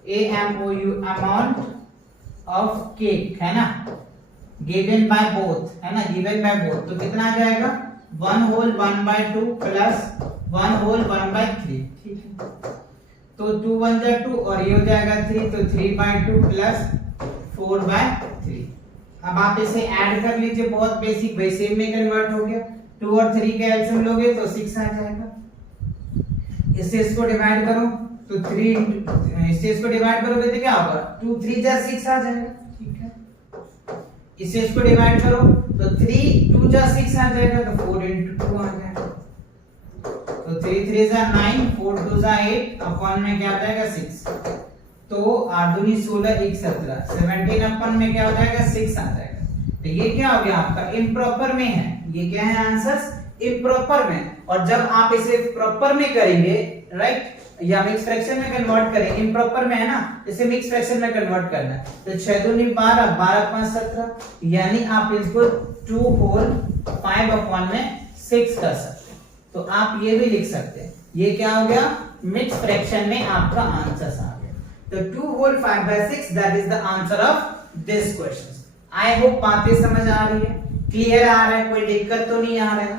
AMOU, amount of cake, है ना, गिवन बाय बोथ, है ना, गिवन बाय बोथ। तो कितना आ जाएगा? 1 होल 1/2 प्लस 1 होल 1/3, ठीक है। तो 2 1 जा 2 और ये हो जाएगा 3, तो 3/2 प्लस 4/3। अब आप इसे ऐड कर लीजिए, बहुत बेसिक, वैसे में कन्वर्ट हो गया। 2 और 3 का एलसीएम लोगे तो 6 आ जाएगा। इससे इसको डिवाइड करो तो 3, इससे इसको डिवाइड करोगे तो क्या होगा? 2 3 जा 6 आ जाएगा, ठीक है। इससे इसको डिवाइड करो तो 3 2 जा 6 आ जाएगा, तो 4 into 2 आ जाएगा। तो 3 3 जा 9, 4 2 जा 8, अपॉन में क्या आ जाएगा 6। तो 8 दूनी 16, 1 17, 17 अपन में क्या हो जाएगा? 6 आ जाएगा। तो ये क्या हो गया आपका? इम्प्रॉपर में है। ये क्या है? आंसर्स इम्प्रॉपर में। और जब आप इसे प्रॉपर में करेंगे, राइट, या मिक्स फ्रैक्शन में कन्वर्ट करेंगे, इम्प्रॉपर में है ना, इसे मिक्स फ्रैक्शन में कन्वर्ट करना है। तो 6 दूनी 12, 12 5 17, यानी आप इसको 2 होल 5/6 कर सकते हैं। तो आप ये भी लिख सकते हैं। ये क्या हो गया? मिक्स फ्रैक्शन में आपका आंसर आ गया। तो 2 whole 5/6, that is the answer of this question. I hope बातें समझ आ रही है, क्लियर आ रहा है, कोई दिक्कत तो नहीं आ रहा है,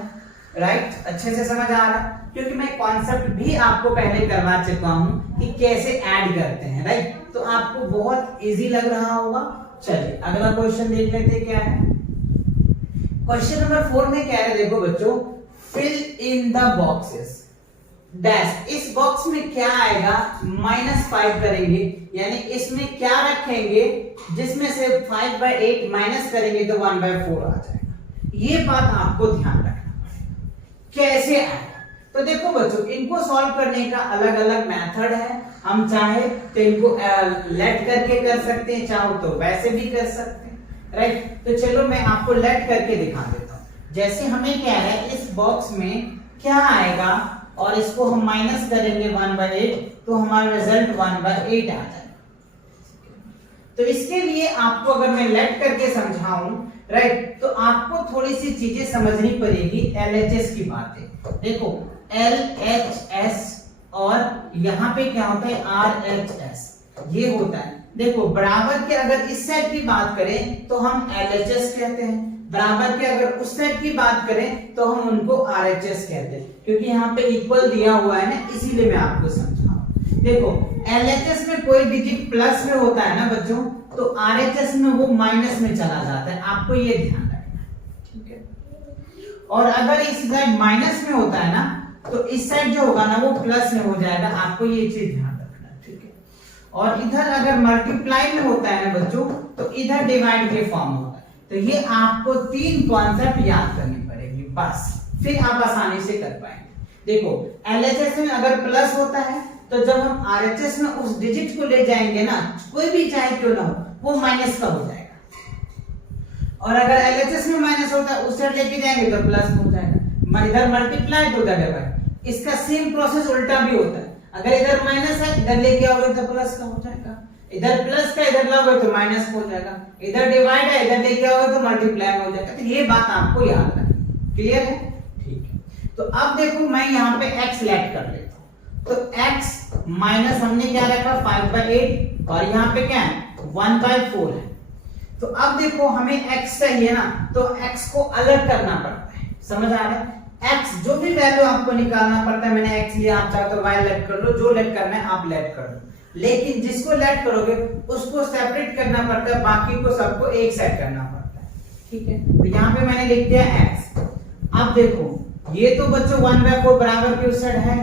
राइट? अच्छे से समझ आ रहा है, क्योंकि मैं कॉन्सेप्ट भी आपको पहले करवा चुका हूं कि कैसे ऐड करते हैं, राइट? तो आपको बहुत इजी लग रहा होगा। चलिए अगला क्वेश्चन देख लेते हैं क्या है। क्वेश्चन नंबर 4 में क्या है, देखो बच्चों, fill in the boxes dash. इस बॉक्स में क्या आएगा? -5 करेंगे, यानी इसमें क्या रखेंगे? जिसमें से 5/8 माइनस करेंगे तो 1/4 आ जाएगा। ये बात आपको ध्यान रखना पड़ेगा। कैसे आएगा? तो देखो बच्चों, इनको सॉल्व करने का अलग अलग मेथड है। हम चाहे तो इनको लेट करके कर सकते हैं, चाहो तो वैसे भी कर सकते हैं, राइट? तो चलो मैं आपको लेट करके दिखा देता हूं। जैसे हमें क्या है, इस बॉक्स में क्या आएगा और इसको हम माइनस करेंगे 1/8, तो हमारा रिजल्ट 1/8 आ जाएगा। तो इसके लिए आपको अगर मैं लेट करके समझाऊं, राइट, तो आपको थोड़ी सी चीजें समझनी पड़ेगी। LHS की बातें देखो, LHS और यहाँ पे क्या होता है? RHS, ये होता है। देखो बराबर के अगर इस साइड की बात करें तो हम LHS कहते हैं, बराबर के अगर उस साइड की बात करें तो हम उनको RHS कहते हैं, क्योंकि यहाँ पे इक्वल दिया हुआ है ना, इसीलिए मैं आपको समझा रहा हूं। देखो LHS में कोई डिजिट प्लस में होता है ना बच्चों, तो आरएचएस में वो माइनस में चला जाता है, आपको ये ध्यान रखना, ठीक है। और अगर इस साइड माइनस में होता है ना, तो इस साइड जो होगा ना वो प्लस में हो जाएगा, आपको ये चीज ध्यान रखना, ठीक है। और इधर अगर मल्टीप्लाई में होता है ना बच्चों, तो इधर डिवाइड के फॉर्म होगा। तो ये आपको 3 कॉन्सेप्ट याद करनी पड़ेगी बस, फिर आप आसानी से कर पाएंगे। देखो एलएचएस में अगर प्लस होता है, तो जब हम आरएचएस में उस डिजिट को ले जाएंगे ना, कोई भी चाहे क्यों ना हो, वो माइनस का हो जाएगा। और अगर एलएचएस में माइनस होता है, उस साइड लेके जाएंगे तो प्लस हो जाएगा। इधर मल्टीप्लाई तो उधर डिवाइड। इसका सेम प्रोसेस उल्टा भी होता है। अगर इधर माइनस है, इधर लेके आओगे तो प्लस का हो जाएगा। इधर प्लस का इधर लाओगे तो माइनस हो जाएगा। इधर डिवाइड है, इधर लेके आओगे तो मल्टीप्लाई हो जाएगा। तो ये बात आपको याद रखनी, क्लियर है? ठीक है। तो अब देखो मैं यहाँ पे x लेट कर लेता हूँ। तो x माइनस हमने क्या रखा 5/8 और यहाँ पे क्या है 1/4 है। तो अब देखो हमें x चाहिए ना, तो x को अलग करना पड़ता है, समझ आ रहा है? x जो भी वैल्यू आपको निकालना पड़ता है, मैंने x लिया, आप चाहे तो y लेट कर लो, जो लेट करना है आप लेट कर लो। लेकिन जिसको लेट करोगे उसको सेपरेट करना पड़ता है, बाकी को सबको एक साइड करना पड़ता है, ठीक है। तो यहाँ पे मैंने लिख दिया x। अब देखो ये तो बच्चों 1/4 बराबर के उस साइड है,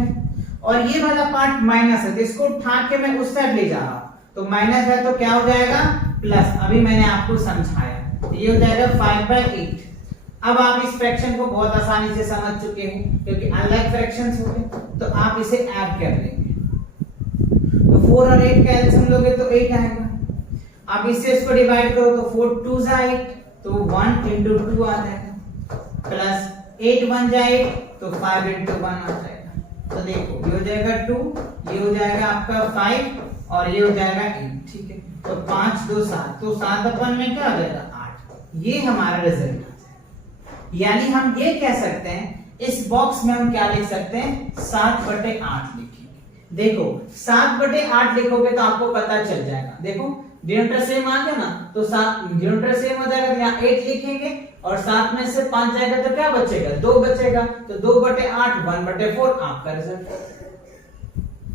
और ये वाला पार्ट माइनस है, जिसको उठा के मैं उस साइड ले जा रहा हूं, तो माइनस है तो क्या हो जाएगा प्लस। अभी मैंने आपको समझाया, तो ये हो जाएगा 5/8। अब आप इस फ्रैक्शन को बहुत आसानी से समझ चुके हैं, क्योंकि अनलाइक फ्रैक्शंस हो गए, तो आप इसे ऐड कर लेंगे। तो 4 और 8 का एलसीएम लोगे तो 8 आएगा। अब इससे इसको डिवाइड करो तो 4 2 जा 8, तो 1 into 2 आ जाएगा, प्लस 8 1 जा 8, तो 5 into 1 आ जाएगा। तो देखो ये हो जाएगा 2, ये हो जाएगा आपका 5 और ये हो जाएगा 8, ठीक है। तो 5 2 7, तो 7 अपन में क्या हो जाएगा 8। ये हमारा रिजल्ट आ जाएगा। यानी हम ये कह सकते हैं, इस बॉक्स में हम क्या लिख सकते हैं 7/8 लिखेंगे। देखो 7/8 लिखोगे तो आपको पता चल जाएगा। देखो डिनोमिनेटर सेम आ गया ना, तो 7 डिनोमिनेटर सेम हो जाएगा, तो यहाँ 8 लिखेंगे और 7 में से 5 जाएगा तो क्या बचेगा 2 बचेगा, तो 2/8 1/4 आपका रिजल्ट।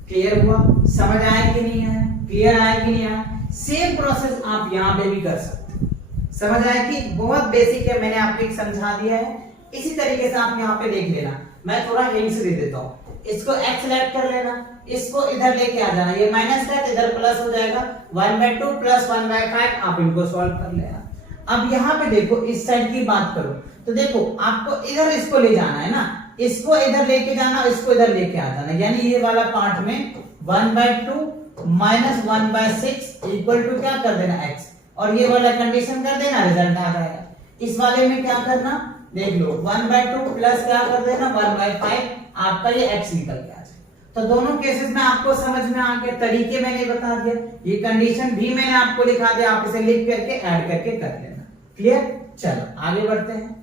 क्लियर हुआ? समझ आया कि नहीं आया? क्लियर आया कि नहीं आया? सेम प्रोसेस आप यहाँ पे भी कर सकते हैं। समझ आया कि बहुत बेसिक है, मैंने आपको एक समझा दिया है। इसी तरीके से आप यहाँ पे देख लेना, मैं थोड़ा हिंट्स दे देता हूँ। इसको x लेट कर लेना, इसको इधर लेके आ जाना, ये माइनस है तो इधर प्लस हो जाएगा, 1/2 प्लस 1/5 आप इनको सॉल्व कर लेना। अब यहाँ पे देखो इस साइड की बात करो, तो देखो आपको इधर इसको ले जाना है ना, इसको इधर लेके जाना, इसको इधर लेके आ जाना, यानी ये वाला पार्ट में 1/2 माइनस 1/6 इक्वल टू क्या कर देना x, और ये वाला कंडीशन कर देना, रिजल्ट आ जाएगा। इस वाले में क्या करना देख लो, 1/2 प्लस क्या कर देना 1/5, आपका ये x निकल के आ जाए। तो दोनों केसेस में आपको समझ में आ गया, तरीके मैंने बता दिया, ये कंडीशन भी मैंने आपको लिखा दिया, आप इसे लिख करके ऐड करके कर लेना। क्लियर? चलो आगे बढ़ते हैं।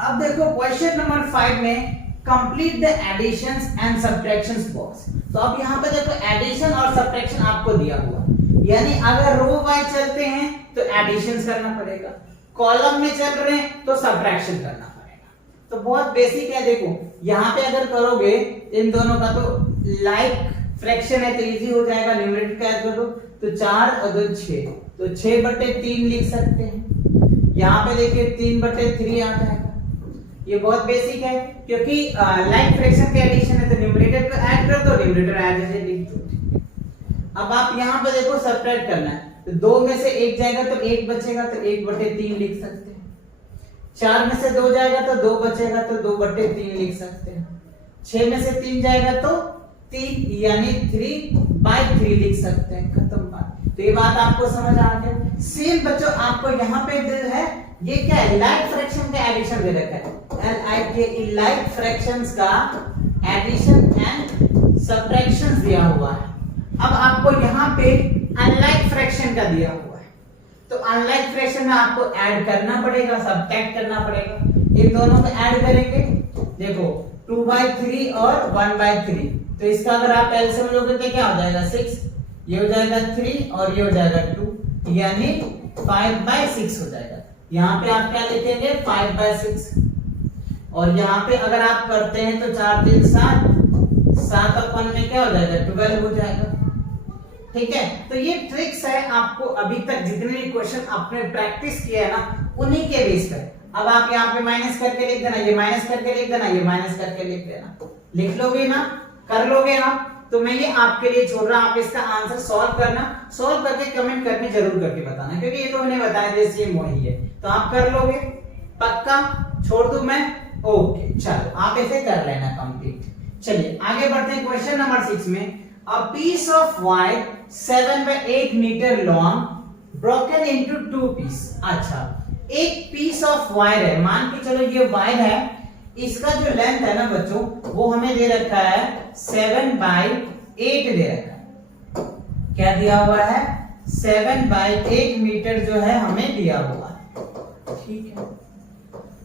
अब देखो क्वेश्चन नंबर 5 में complete the additions and subtractions box. तो अब यहाँ पे देखो एडिशन और सब्ट्रैक्शन आपको दिया हुआ, यानी अगर रो वाइज चलते हैं तो एडिशंस करना पड़ेगा, कॉलम में चल रहे हैं तो सब्ट्रैक्शन करना पड़ेगा। तो बहुत बेसिक है। देखो यहाँ पे अगर करोगे इन दोनों का, तो लाइक फ्रैक्शन है तो इजी हो जाएगा, न्यूमरेटर का ऐड कर दो, तो 4 और 2 6, तो 6/3 लिख सकते हैं। यहाँ पे देखिए 3/3 आ जाएगा। ये बहुत बेसिक है, क्योंकि लाइक फ्रैक्शन के एडिशन है तो न्यूमरेटर को ऐड कर दो, न्यूमरेटर ऐड जैसे लिख दो। अब आप यहाँ पे देखो सब्ट्रैक्ट करना है, तो 2 में से 1 जाएगा तो 1 बचेगा, तो 1/3 लिख सकते हैं। 4 में से 2 जाएगा तो 2 बचेगा, तो 2/3 लिख सकते हैं। 6 में से 3 जाएगा तो 3, यानी 3/3 लिख सकते हैं। खत्म बात। तो ये बात आपको समझ आ गया। सेम बच्चों आपको यहाँ पे दिल है, ये क्या है लाइक फ्रैक्शन का एडिशन दे रखा है, LIKE लाइक फ्रैक्शंस का एडिशन एंड सब्ट्रैक्शंस दिया हुआ है। अब आपको यहाँ पे अनलाइक फ्रैक्शन का दिया हुआ है, तो अनलाइक फ्रैक्शन में आपको ऐड करना पड़ेगा, सब्ट्रैक्ट करना पड़ेगा। इन दोनों को ऐड करेंगे, देखो 2/3 और 1/3, तो इसका अगर आप एलसीएम लोगे तो क्या हो जाएगा 6, ये हो जाएगा 3 और ये हो जाएगा 2, यानी 5/6 हो जाएगा। यहाँ पे आप क्या लिखेंगे 5/6, और यहाँ पे अगर आप करते हैं तो 4 3 7, 7 अपन में क्या हो जाएगा 12 हो जाएगा। ठीक है, तो ये ट्रिक्स है आपको अभी तक जितने भी क्वेश्चन आपने प्रैक्टिस किया है ना उन्हीं के बेस पर। अब आप यहाँ पे माइनस करके लिख देना, ये माइनस करके लिख देना, ये माइनस करके लिख देना, लिख लोगे ना, कर लोगे आप, तो मैं ये आपके लिए छोड़ रहा, आप इसका आंसर सॉल्व करना, सॉल्व करके कमेंट करके जरूर करके बताना, क्योंकि ये तो मैंने बताया था सेम वही है, तो आप कर लोगे पक्का, छोड़ दूं मैं, ओके चलो आप ऐसे कर लेना कंप्लीट। चलिए आगे बढ़ते हैं क्वेश्चन नंबर 6 में। A piece of wire 7 by 8 metre long broken into 2 piece. अच्छा, एक पीस ऑफ वायर है, मान के चलो ये वायर है, इसका जो लेंथ है ना बच्चों वो हमें दे रखा है 7 by 8 दे रखा है, क्या दिया हुआ है 7 by 8 मीटर जो है हमें दिया हुआ है, ठीक है।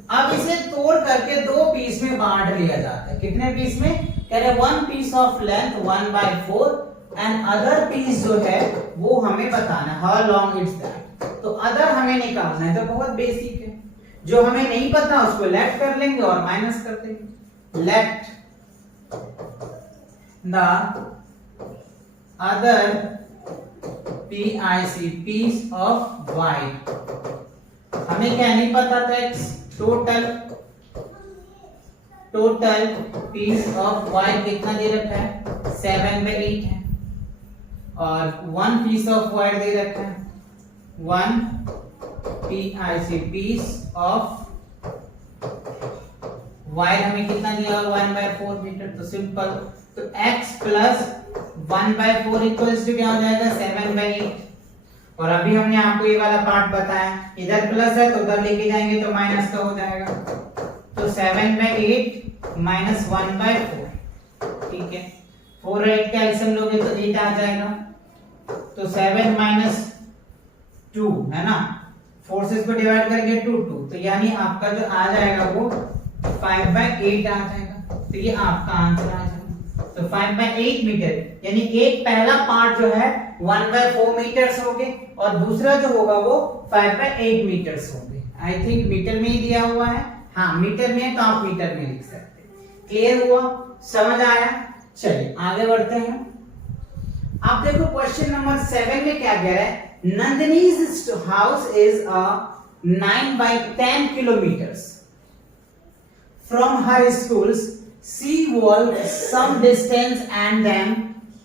अब इसे तोड़ करके दो पीस में बांट लिया जाता है, कितने पीस में, कह रहे one piece of length 1/4 and other piece जो है वो हमें बताना है हाउ लॉन्ग इट्स दैट, तो अदर हमें निकालना है, तो बहुत बेसिक है, जो हमें नहीं पता उसको लेफ्ट कर लेंगे और माइनस कर देंगे, left the other PIC piece of wire, हमें क्या नहीं पता था, टोटल पीस ऑफ वायर कितना दे रखा है 7 by 8 है, और वन पीस ऑफ वायर दे रखा है 1 PIC पीस ऑफ वायर हमें कितना दिया 1/4 मीटर, तो सिंपल, तो x प्लस 1/4 इक्वल्स टू क्या हो जाएगा 7 by 8, और अभी हमने आपको ये वाला पार्ट बताया, इधर प्लस है तो उधर लेके जाएंगे तो माइनस का हो जाएगा, तो 7 by 8 माइनस 1/4, ठीक है, 4 और 8 का एलसीएम लोगे तो 8 आ जाएगा, तो 7 माइनस 2 है ना, 4 से इसको डिवाइड करेंगे 2, तो यानी आपका जो आ जाएगा वो 5/8 आ जाएगा, तो ये आपका आंसर आ जाएगा। तो 5/8 मीटर, यानी एक पहला पार्ट जो है 1/4 मीटर्स हो गए और दूसरा जो होगा वो 5/8 मीटर्स होंगे। आई थिंक मीटर में ही दिया हुआ है, हाँ मीटर में है तो आप मीटर में लिख सकते हैं। क्लियर हुआ, समझ आया? चलिए आगे बढ़ते हैं। आप देखो क्वेश्चन नंबर 7 में क्या कह रहा है, Nandini's house is a 9/10 kilometres from her schools. She walked some distance and then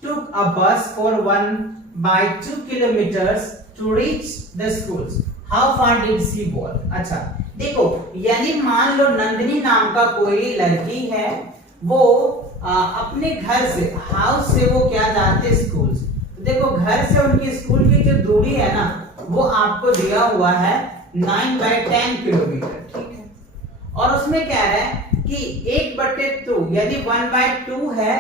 took a bus for 1/2 kilometers to reach the schools. How far did she walk? अच्छा देखो, यानी मान लो नंदिनी नाम का कोई लड़की है, वो अपने घर से, हाउस से वो क्या जाते स्कूल, तो देखो घर से उनकी स्कूल की जो दूरी है ना वो आपको दिया हुआ है 9/10 किलोमीटर, ठीक है, और उसमें क्या है कि 1/2 यानी 1/2 है,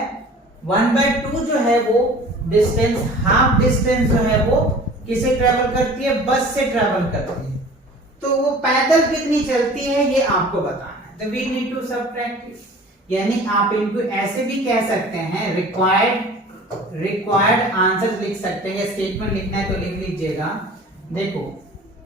1/2 जो है वो डिस्टेंस, हाफ डिस्टेंस जो है वो किसे ट्रेवल करती है, बस से ट्रेवल करती है, तो वो पैदल कितनी चलती है ये आपको बताना है, तो वी नीड टू सबट्रैक्ट, यानी आप इनको ऐसे भी कह सकते हैं, रिक्वायर्ड आंसर लिख सकते हैं, स्टेटमेंट लिखना है तो लिख लीजिएगा। देखो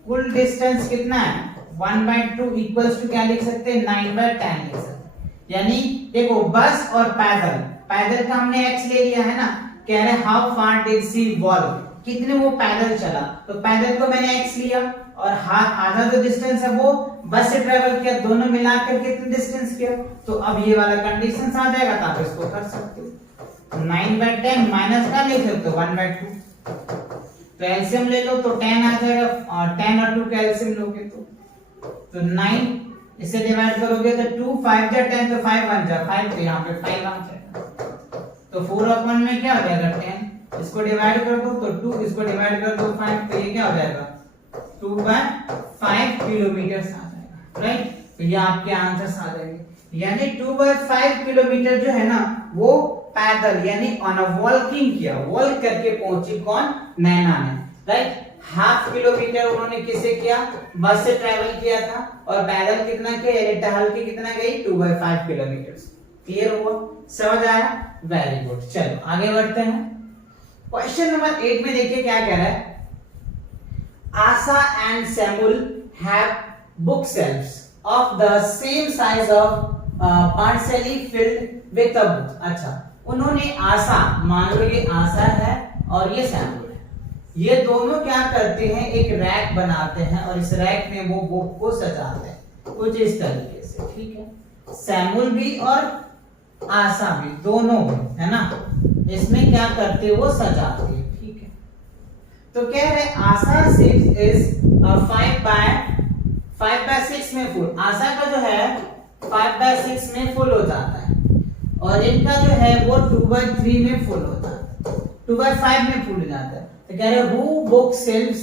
कुल डिस्टेंस कितना है 1/2 इक्वल्स टू क्या लिख सकते हैं 9/10 लिख सकते हैं, यानी देखो बस और पैदल, पैदल का हमने x ले लिया है ना, कह रहे how far did she walk, कितने वो पैदल चला, तो पैदल को मैंने x लिया और आधा जो डिस्टेंस है वो बस से ट्रेवल किया, दोनों मिलाकर कितने डिस्टेंस किया, तो अब ये वाला कंडीशंस आ जाएगा, तो आप इसको कर सकते हो, 9/10 माइनस का लिख सकते हो 1/2, तो एलसीएम ले लो तो 10 आ जाएगा, और 10 और 2 का एलसीएम लोगे तो 9 इसे डिवाइड करोगे तो 2 5 जा 10 तो 5 1 जा 5, तो यहाँ पे 5 आ जाएगा, तो 4/1 में क्या हो जाएगा 10, इसको डिवाइड कर दो तो 2, इसको डिवाइड कर दो 5, तो ये क्या हो जाएगा 2/5 किलोमीटर आ जाएगा, राइट, तो ये आपके आंसर्स आ जाएंगे, यानी 2/5 किलोमीटर जो है ना वो पैदल यानी ऑन अ वॉकिंग किया, वॉक करके पहुंची कौन, नैना ने, राइट, हाफ किलोमीटर उन्होंने किसे किया, बस से ट्रैवल किया था, और पैदल कितना किया यानी टहल के कितना गई 2/5 किलोमीटर। क्लियर हुआ, समझ आया, वेरी गुड। चलो आगे बढ़ते हैं। क्वेश्चन नंबर 8 में देखिए क्या कह रहा है, Asha and Samuel have book shelves of the same size of partially filled with a book. अच्छा, उन्होंने आशा, मान लो ये आशा है और ये सैमुअल है। ये दोनों क्या करते हैं, एक रैक बनाते हैं और इस रैक में वो बुक को सजाते हैं कुछ इस तरीके से, ठीक है। सैमुअल भी और आशा भी, दोनों भी, है ना, इसमें क्या करते हैं, वो सजाते हैं, ठीक है। तो कह रहे आशा 6 इज 5/6 में फुल। आशा का जो है 5/6 में फुल हो जाता है और इनका जो है वो 2/3 में फुल होता है, 2/5 में फुल हो जाता है। तो कह रहे who book sells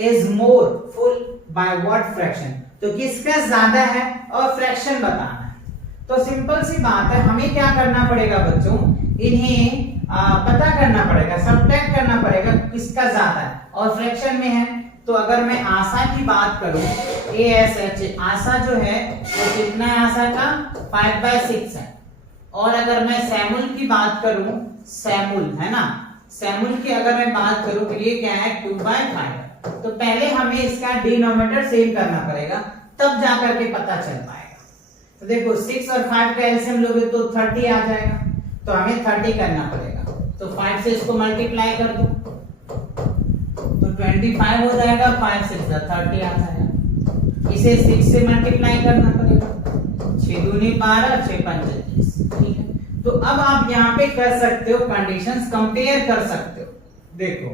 is more full by what fraction. तो किसका ज्यादा है और फ्रैक्शन बताना है। तो सिंपल सी बात है, हमें क्या करना पड़ेगा बच्चों, इन्हें पता करना पड़ेगा, सबट्रैक्ट करना पड़ेगा किसका ज्यादा है और फ्रैक्शन में है। तो अगर मैं आशा की बात करूं, ASH आशा जो है वो कितना है, आशा का 5/6 है। और अगर मैं सैमुअल की बात करूं, सैमुअल है ना, सैमुअल की अगर मैं बात करूं तो ये क्या है 2/5। तो पहले हमें इसका डिनोमिनेटर सेम करना पड़ेगा, तब जाकर के पता चल पाएगा। तो देखो 6 और 5 का एलसीएम लोगे तो 30 आ जाएगा, तो हमें 30 करना पड़ेगा। तो 5 से इसको मल्टीप्लाई कर दो तो 25 हो जाएगा, 5 से 30 आ जाएगा। इसे 6 से मल्टीप्लाई करना पड़ेगा, 6 दूनी 12, 6 पंचे 30, ठीक है। तो अब आप यहाँ पे कर सकते हो, कंडीशंस कंपेयर कर सकते हो। देखो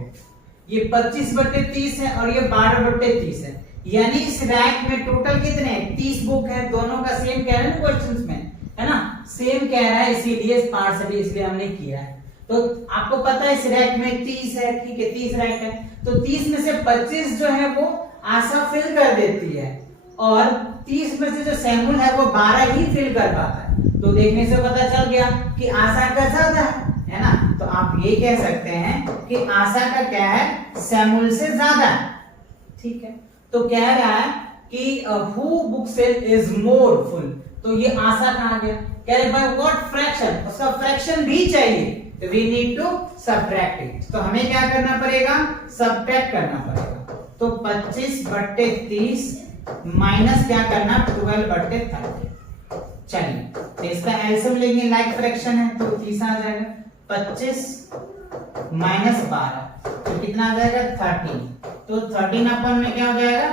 ये 25/30 है और ये 12/30 है, यानी इस रैक में टोटल कितने हैं, 30 बुक है। दोनों का सेम कह रहे हैं ना क्वेश्चंस में, है ना, सेम कह रहा है, इसीलिए पार्शियली इसलिए हमने किया है। तो आपको पता है इस रैक में 30 है, ठीक है, 30 रैक है, तो 30 में से 25 जो है वो आशा फिल कर देती है और 30 में से जो सैमुअल है वो 12 ही फिल कर पाता है। तो देखने से पता चल गया कि आशा का ज्यादा है ना। तो आप ये कह सकते हैं कि आशा का क्या है, सैमुअल से ज्यादा है, ठीक है। तो कह रहा है कि who book sale is more full, तो ये आशा का आ गया। कह रहे बाय व्हाट फ्रैक्शन, उसका फ्रैक्शन भी चाहिए, तो we need to subtract it. तो हमें क्या करना पड़ेगा, सबट्रैक्ट करना पड़ेगा। तो 25/30 माइनस क्या करना, 12/30। चलिए तो इसका एलसीएम लेंगे, लाइक फ्रैक्शन है तो 30 आ जाएगा। 25 माइनस 12 तो कितना आ जाएगा, 13। तो 13 अपन में क्या हो जाएगा,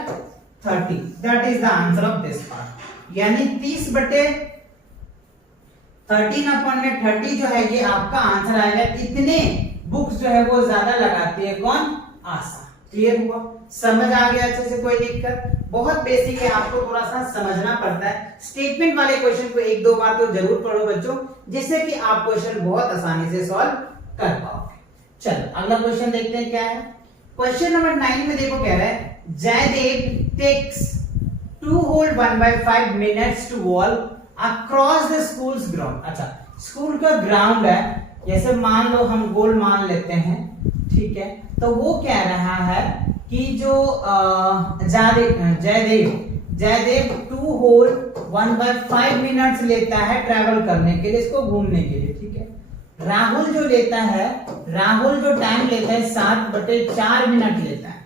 30। That is the answer of this part. यानी 30/13 अपन में 30 जो है ये आपका आंसर आएगा। इतने बुक्स जो है वो ज्यादा लगाती है कौन, आशा। क्लियर हुआ, समझ आ गया अच्छे से, कोई दिक्कत, बहुत बेसिक है, आपको थोड़ा सा समझना पड़ता है। स्टेटमेंट वाले क्वेश्चन को 1-2 बार तो जरूर पढ़ो बच्चों, जिससे कि आप क्वेश्चन बहुत आसानी से सॉल्व कर पाओगे। चलो अगला क्वेश्चन देखते हैं क्या है। क्वेश्चन नंबर 9 में देखो कह रहा है Jaydev takes 2 whole 1/5 minutes to walk across the school's ground। अच्छा, स्कूल का ग्राउंड है, जैसे मान लो हम गोल मान लेते हैं, ठीक है। तो वो कह रहा है कि जो जयदेव 2 whole 1/5 मिनट्स लेता है ट्रैवल करने के लिए, इसको घूमने के लिए, ठीक है। राहुल जो लेता है, राहुल जो टाइम लेता है 7/4 मिनट लेता है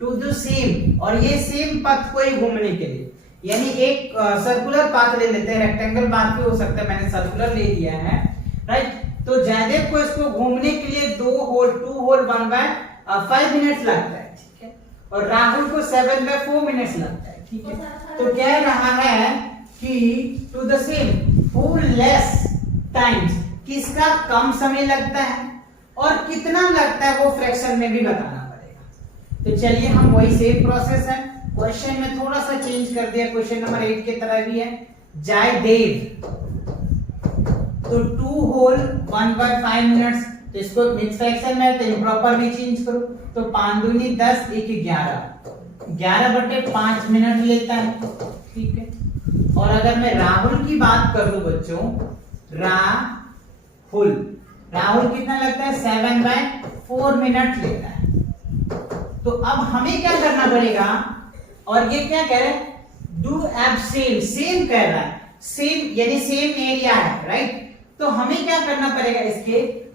टू द सेम, और ये सेम पथ को ही घूमने के लिए, यानी एक सर्कुलर पाथ ले लेते हैं, रेक्टेंगल पाथ भी हो सकता है, मैंने सर्कुलर ले लिया है, राइट। तो जयदेव को इसको घूमने के लिए 2 whole 1/5 मिनट्स लगता है, ठीक है, और राहुल को 7/4 मिनट्स लगता है, ठीक है। तो कह रहा है कि to the same who less times, किसका कम समय लगता है और कितना लगता है वो फ्रैक्शन में भी बताना पड़ेगा। तो चलिए हम वही सेम प्रोसेस है, क्वेश्चन में थोड़ा सा चेंज कर दिया, क्वेश्चन नंबर 8 की तरह भी है। जयदेव तो 2 whole 1/5 मिनट्स, तो इसको मिक्स फ्रैक्शन में तो इम्प्रॉपर में चेंज करो, तो 5 दूनी 10, 1 11, 11/5 मिनट लेता है, ठीक है। और अगर मैं राहुल की बात करूं बच्चों, राहुल कितना लगता है, 7/4 मिनट लेता है। तो अब हमें क्या करना पड़ेगा, और ये क्या कह रहे हैं, डू एब सेम, सेम कह रहा है, सेम यानी सेम एरिया है, राइट। तो हमें क्या करना पड़ेगा, इसके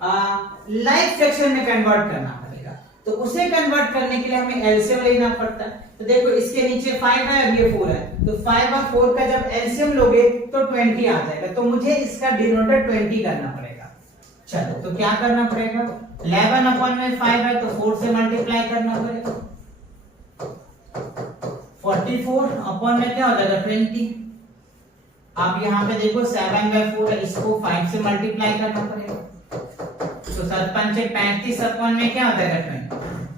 लाइक फ्रैक्शन में कन्वर्ट करना पड़ेगा। तो उसे कन्वर्ट करने के लिए हमें एलसीएम लेना पड़ता है। तो देखो इसके नीचे 5 है, अब ये 4 है, तो 5 और 4 का जब एलसीएम लोगे तो 20 आ जाएगा। तो मुझे इसका डिनोमिनेटर 20 करना पड़ेगा। चलो तो क्या करना पड़ेगा, 11/5 है तो 4 से मल्टीप्लाई करना पड़ेगा, 44 अपॉन में क्या हो जाएगा 20। अब यहाँ पे देखो 7/4 है, इसको 5 से मल्टीप्लाई करना पड़ेगा, तो 7×5 = 35 अपॉन में क्या हो जाएगा 20।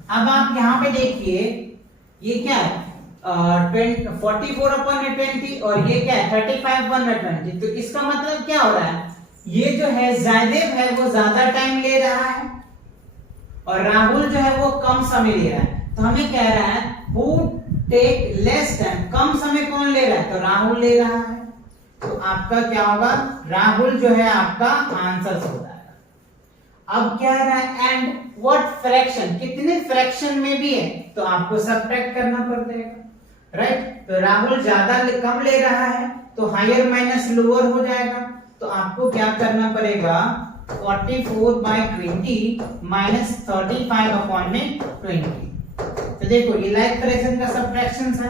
अब आप यहाँ पे देखिए ये क्या है 44 अपॉन में 20 और ये क्या है 35 अपॉन में 20, तो इसका मतलब क्या हो रहा है, ये जो है जयदेव है वो ज्यादा टाइम ले रहा है और राहुल जो है वो कम समय ले रहा है। तो हमें कह रहा है हु टेक लेस टाइम, कम समय कौन ले रहा है, तो राहुल ले रहा है। तो आपका क्या होगा, राहुल जो है आपका आंसर हो जाएगा। अब क्या रहा है एंड व्हाट फ्रैक्शन, कितने फ्रैक्शन में भी है तो आपको सब्ट्रैक्ट करना पड़ेगा, राइट। तो राहुल ज्यादा कम ले रहा है तो हायर माइनस लोअर हो जाएगा, तो आपको क्या करना पड़ेगा 44/20 माइनस 35 अपॉन में 20। तो देखो ये लाइक फ्रैक्शन का सब्ट्रैक्शन है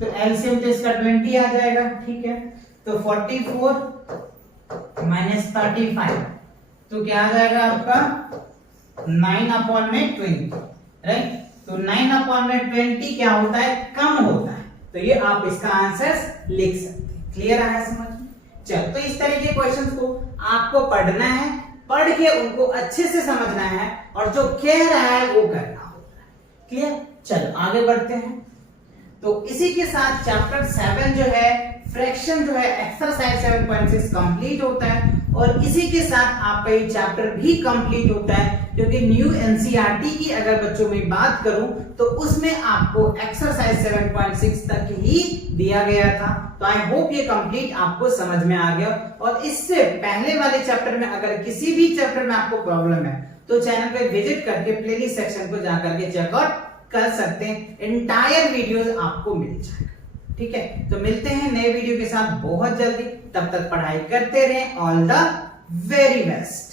तो एलसीएम तो इसका 20 आ जाएगा, ठीक है। तो 44 माइनस 35 तो क्या आ जाएगा आपका 9 अपॉन में 20, राइट। तो 9 अपॉन में 20 क्या होता है, कम होता है। तो ये आप इसका आंसर लिख सकते हैं। क्लियर है समझ में? चलो तो इस तरह के क्वेश्चंस को आपको पढ़ना है, पढ़ के उनको अच्छे से समझना है और जो कह रहा है वो करना होता है। क्लियर? चलो आगे बढ़ते हैं। तो इसी के साथ चैप्टर 7 जो है फ्रैक्शन जो है एक्सरसाइज 7.6 कंप्लीट होता है और इसी के साथ आपका ये चैप्टर भी कंप्लीट होता है, क्योंकि न्यू एनसीईआरटी की अगर बच्चों में बात करूं तो उसमें आपको एक्सरसाइज 7.6 तक ही दिया गया था। तो आई होप ये कंप्लीट आपको समझ में आ गया। और इससे पहले वाले चैप्टर में अगर किसी भी चैप्टर में आपको प्रॉब्लम है तो चैनल पे विजिट करके प्लेलिस्ट सेक्शन को जाकर के चेकआउट कर सकते हैं, एंटायर वीडियोस आपको मिल जाएगा। ठीक है, तो मिलते हैं नए वीडियो के साथ बहुत जल्दी। तब तक पढ़ाई करते रहें। All the very best.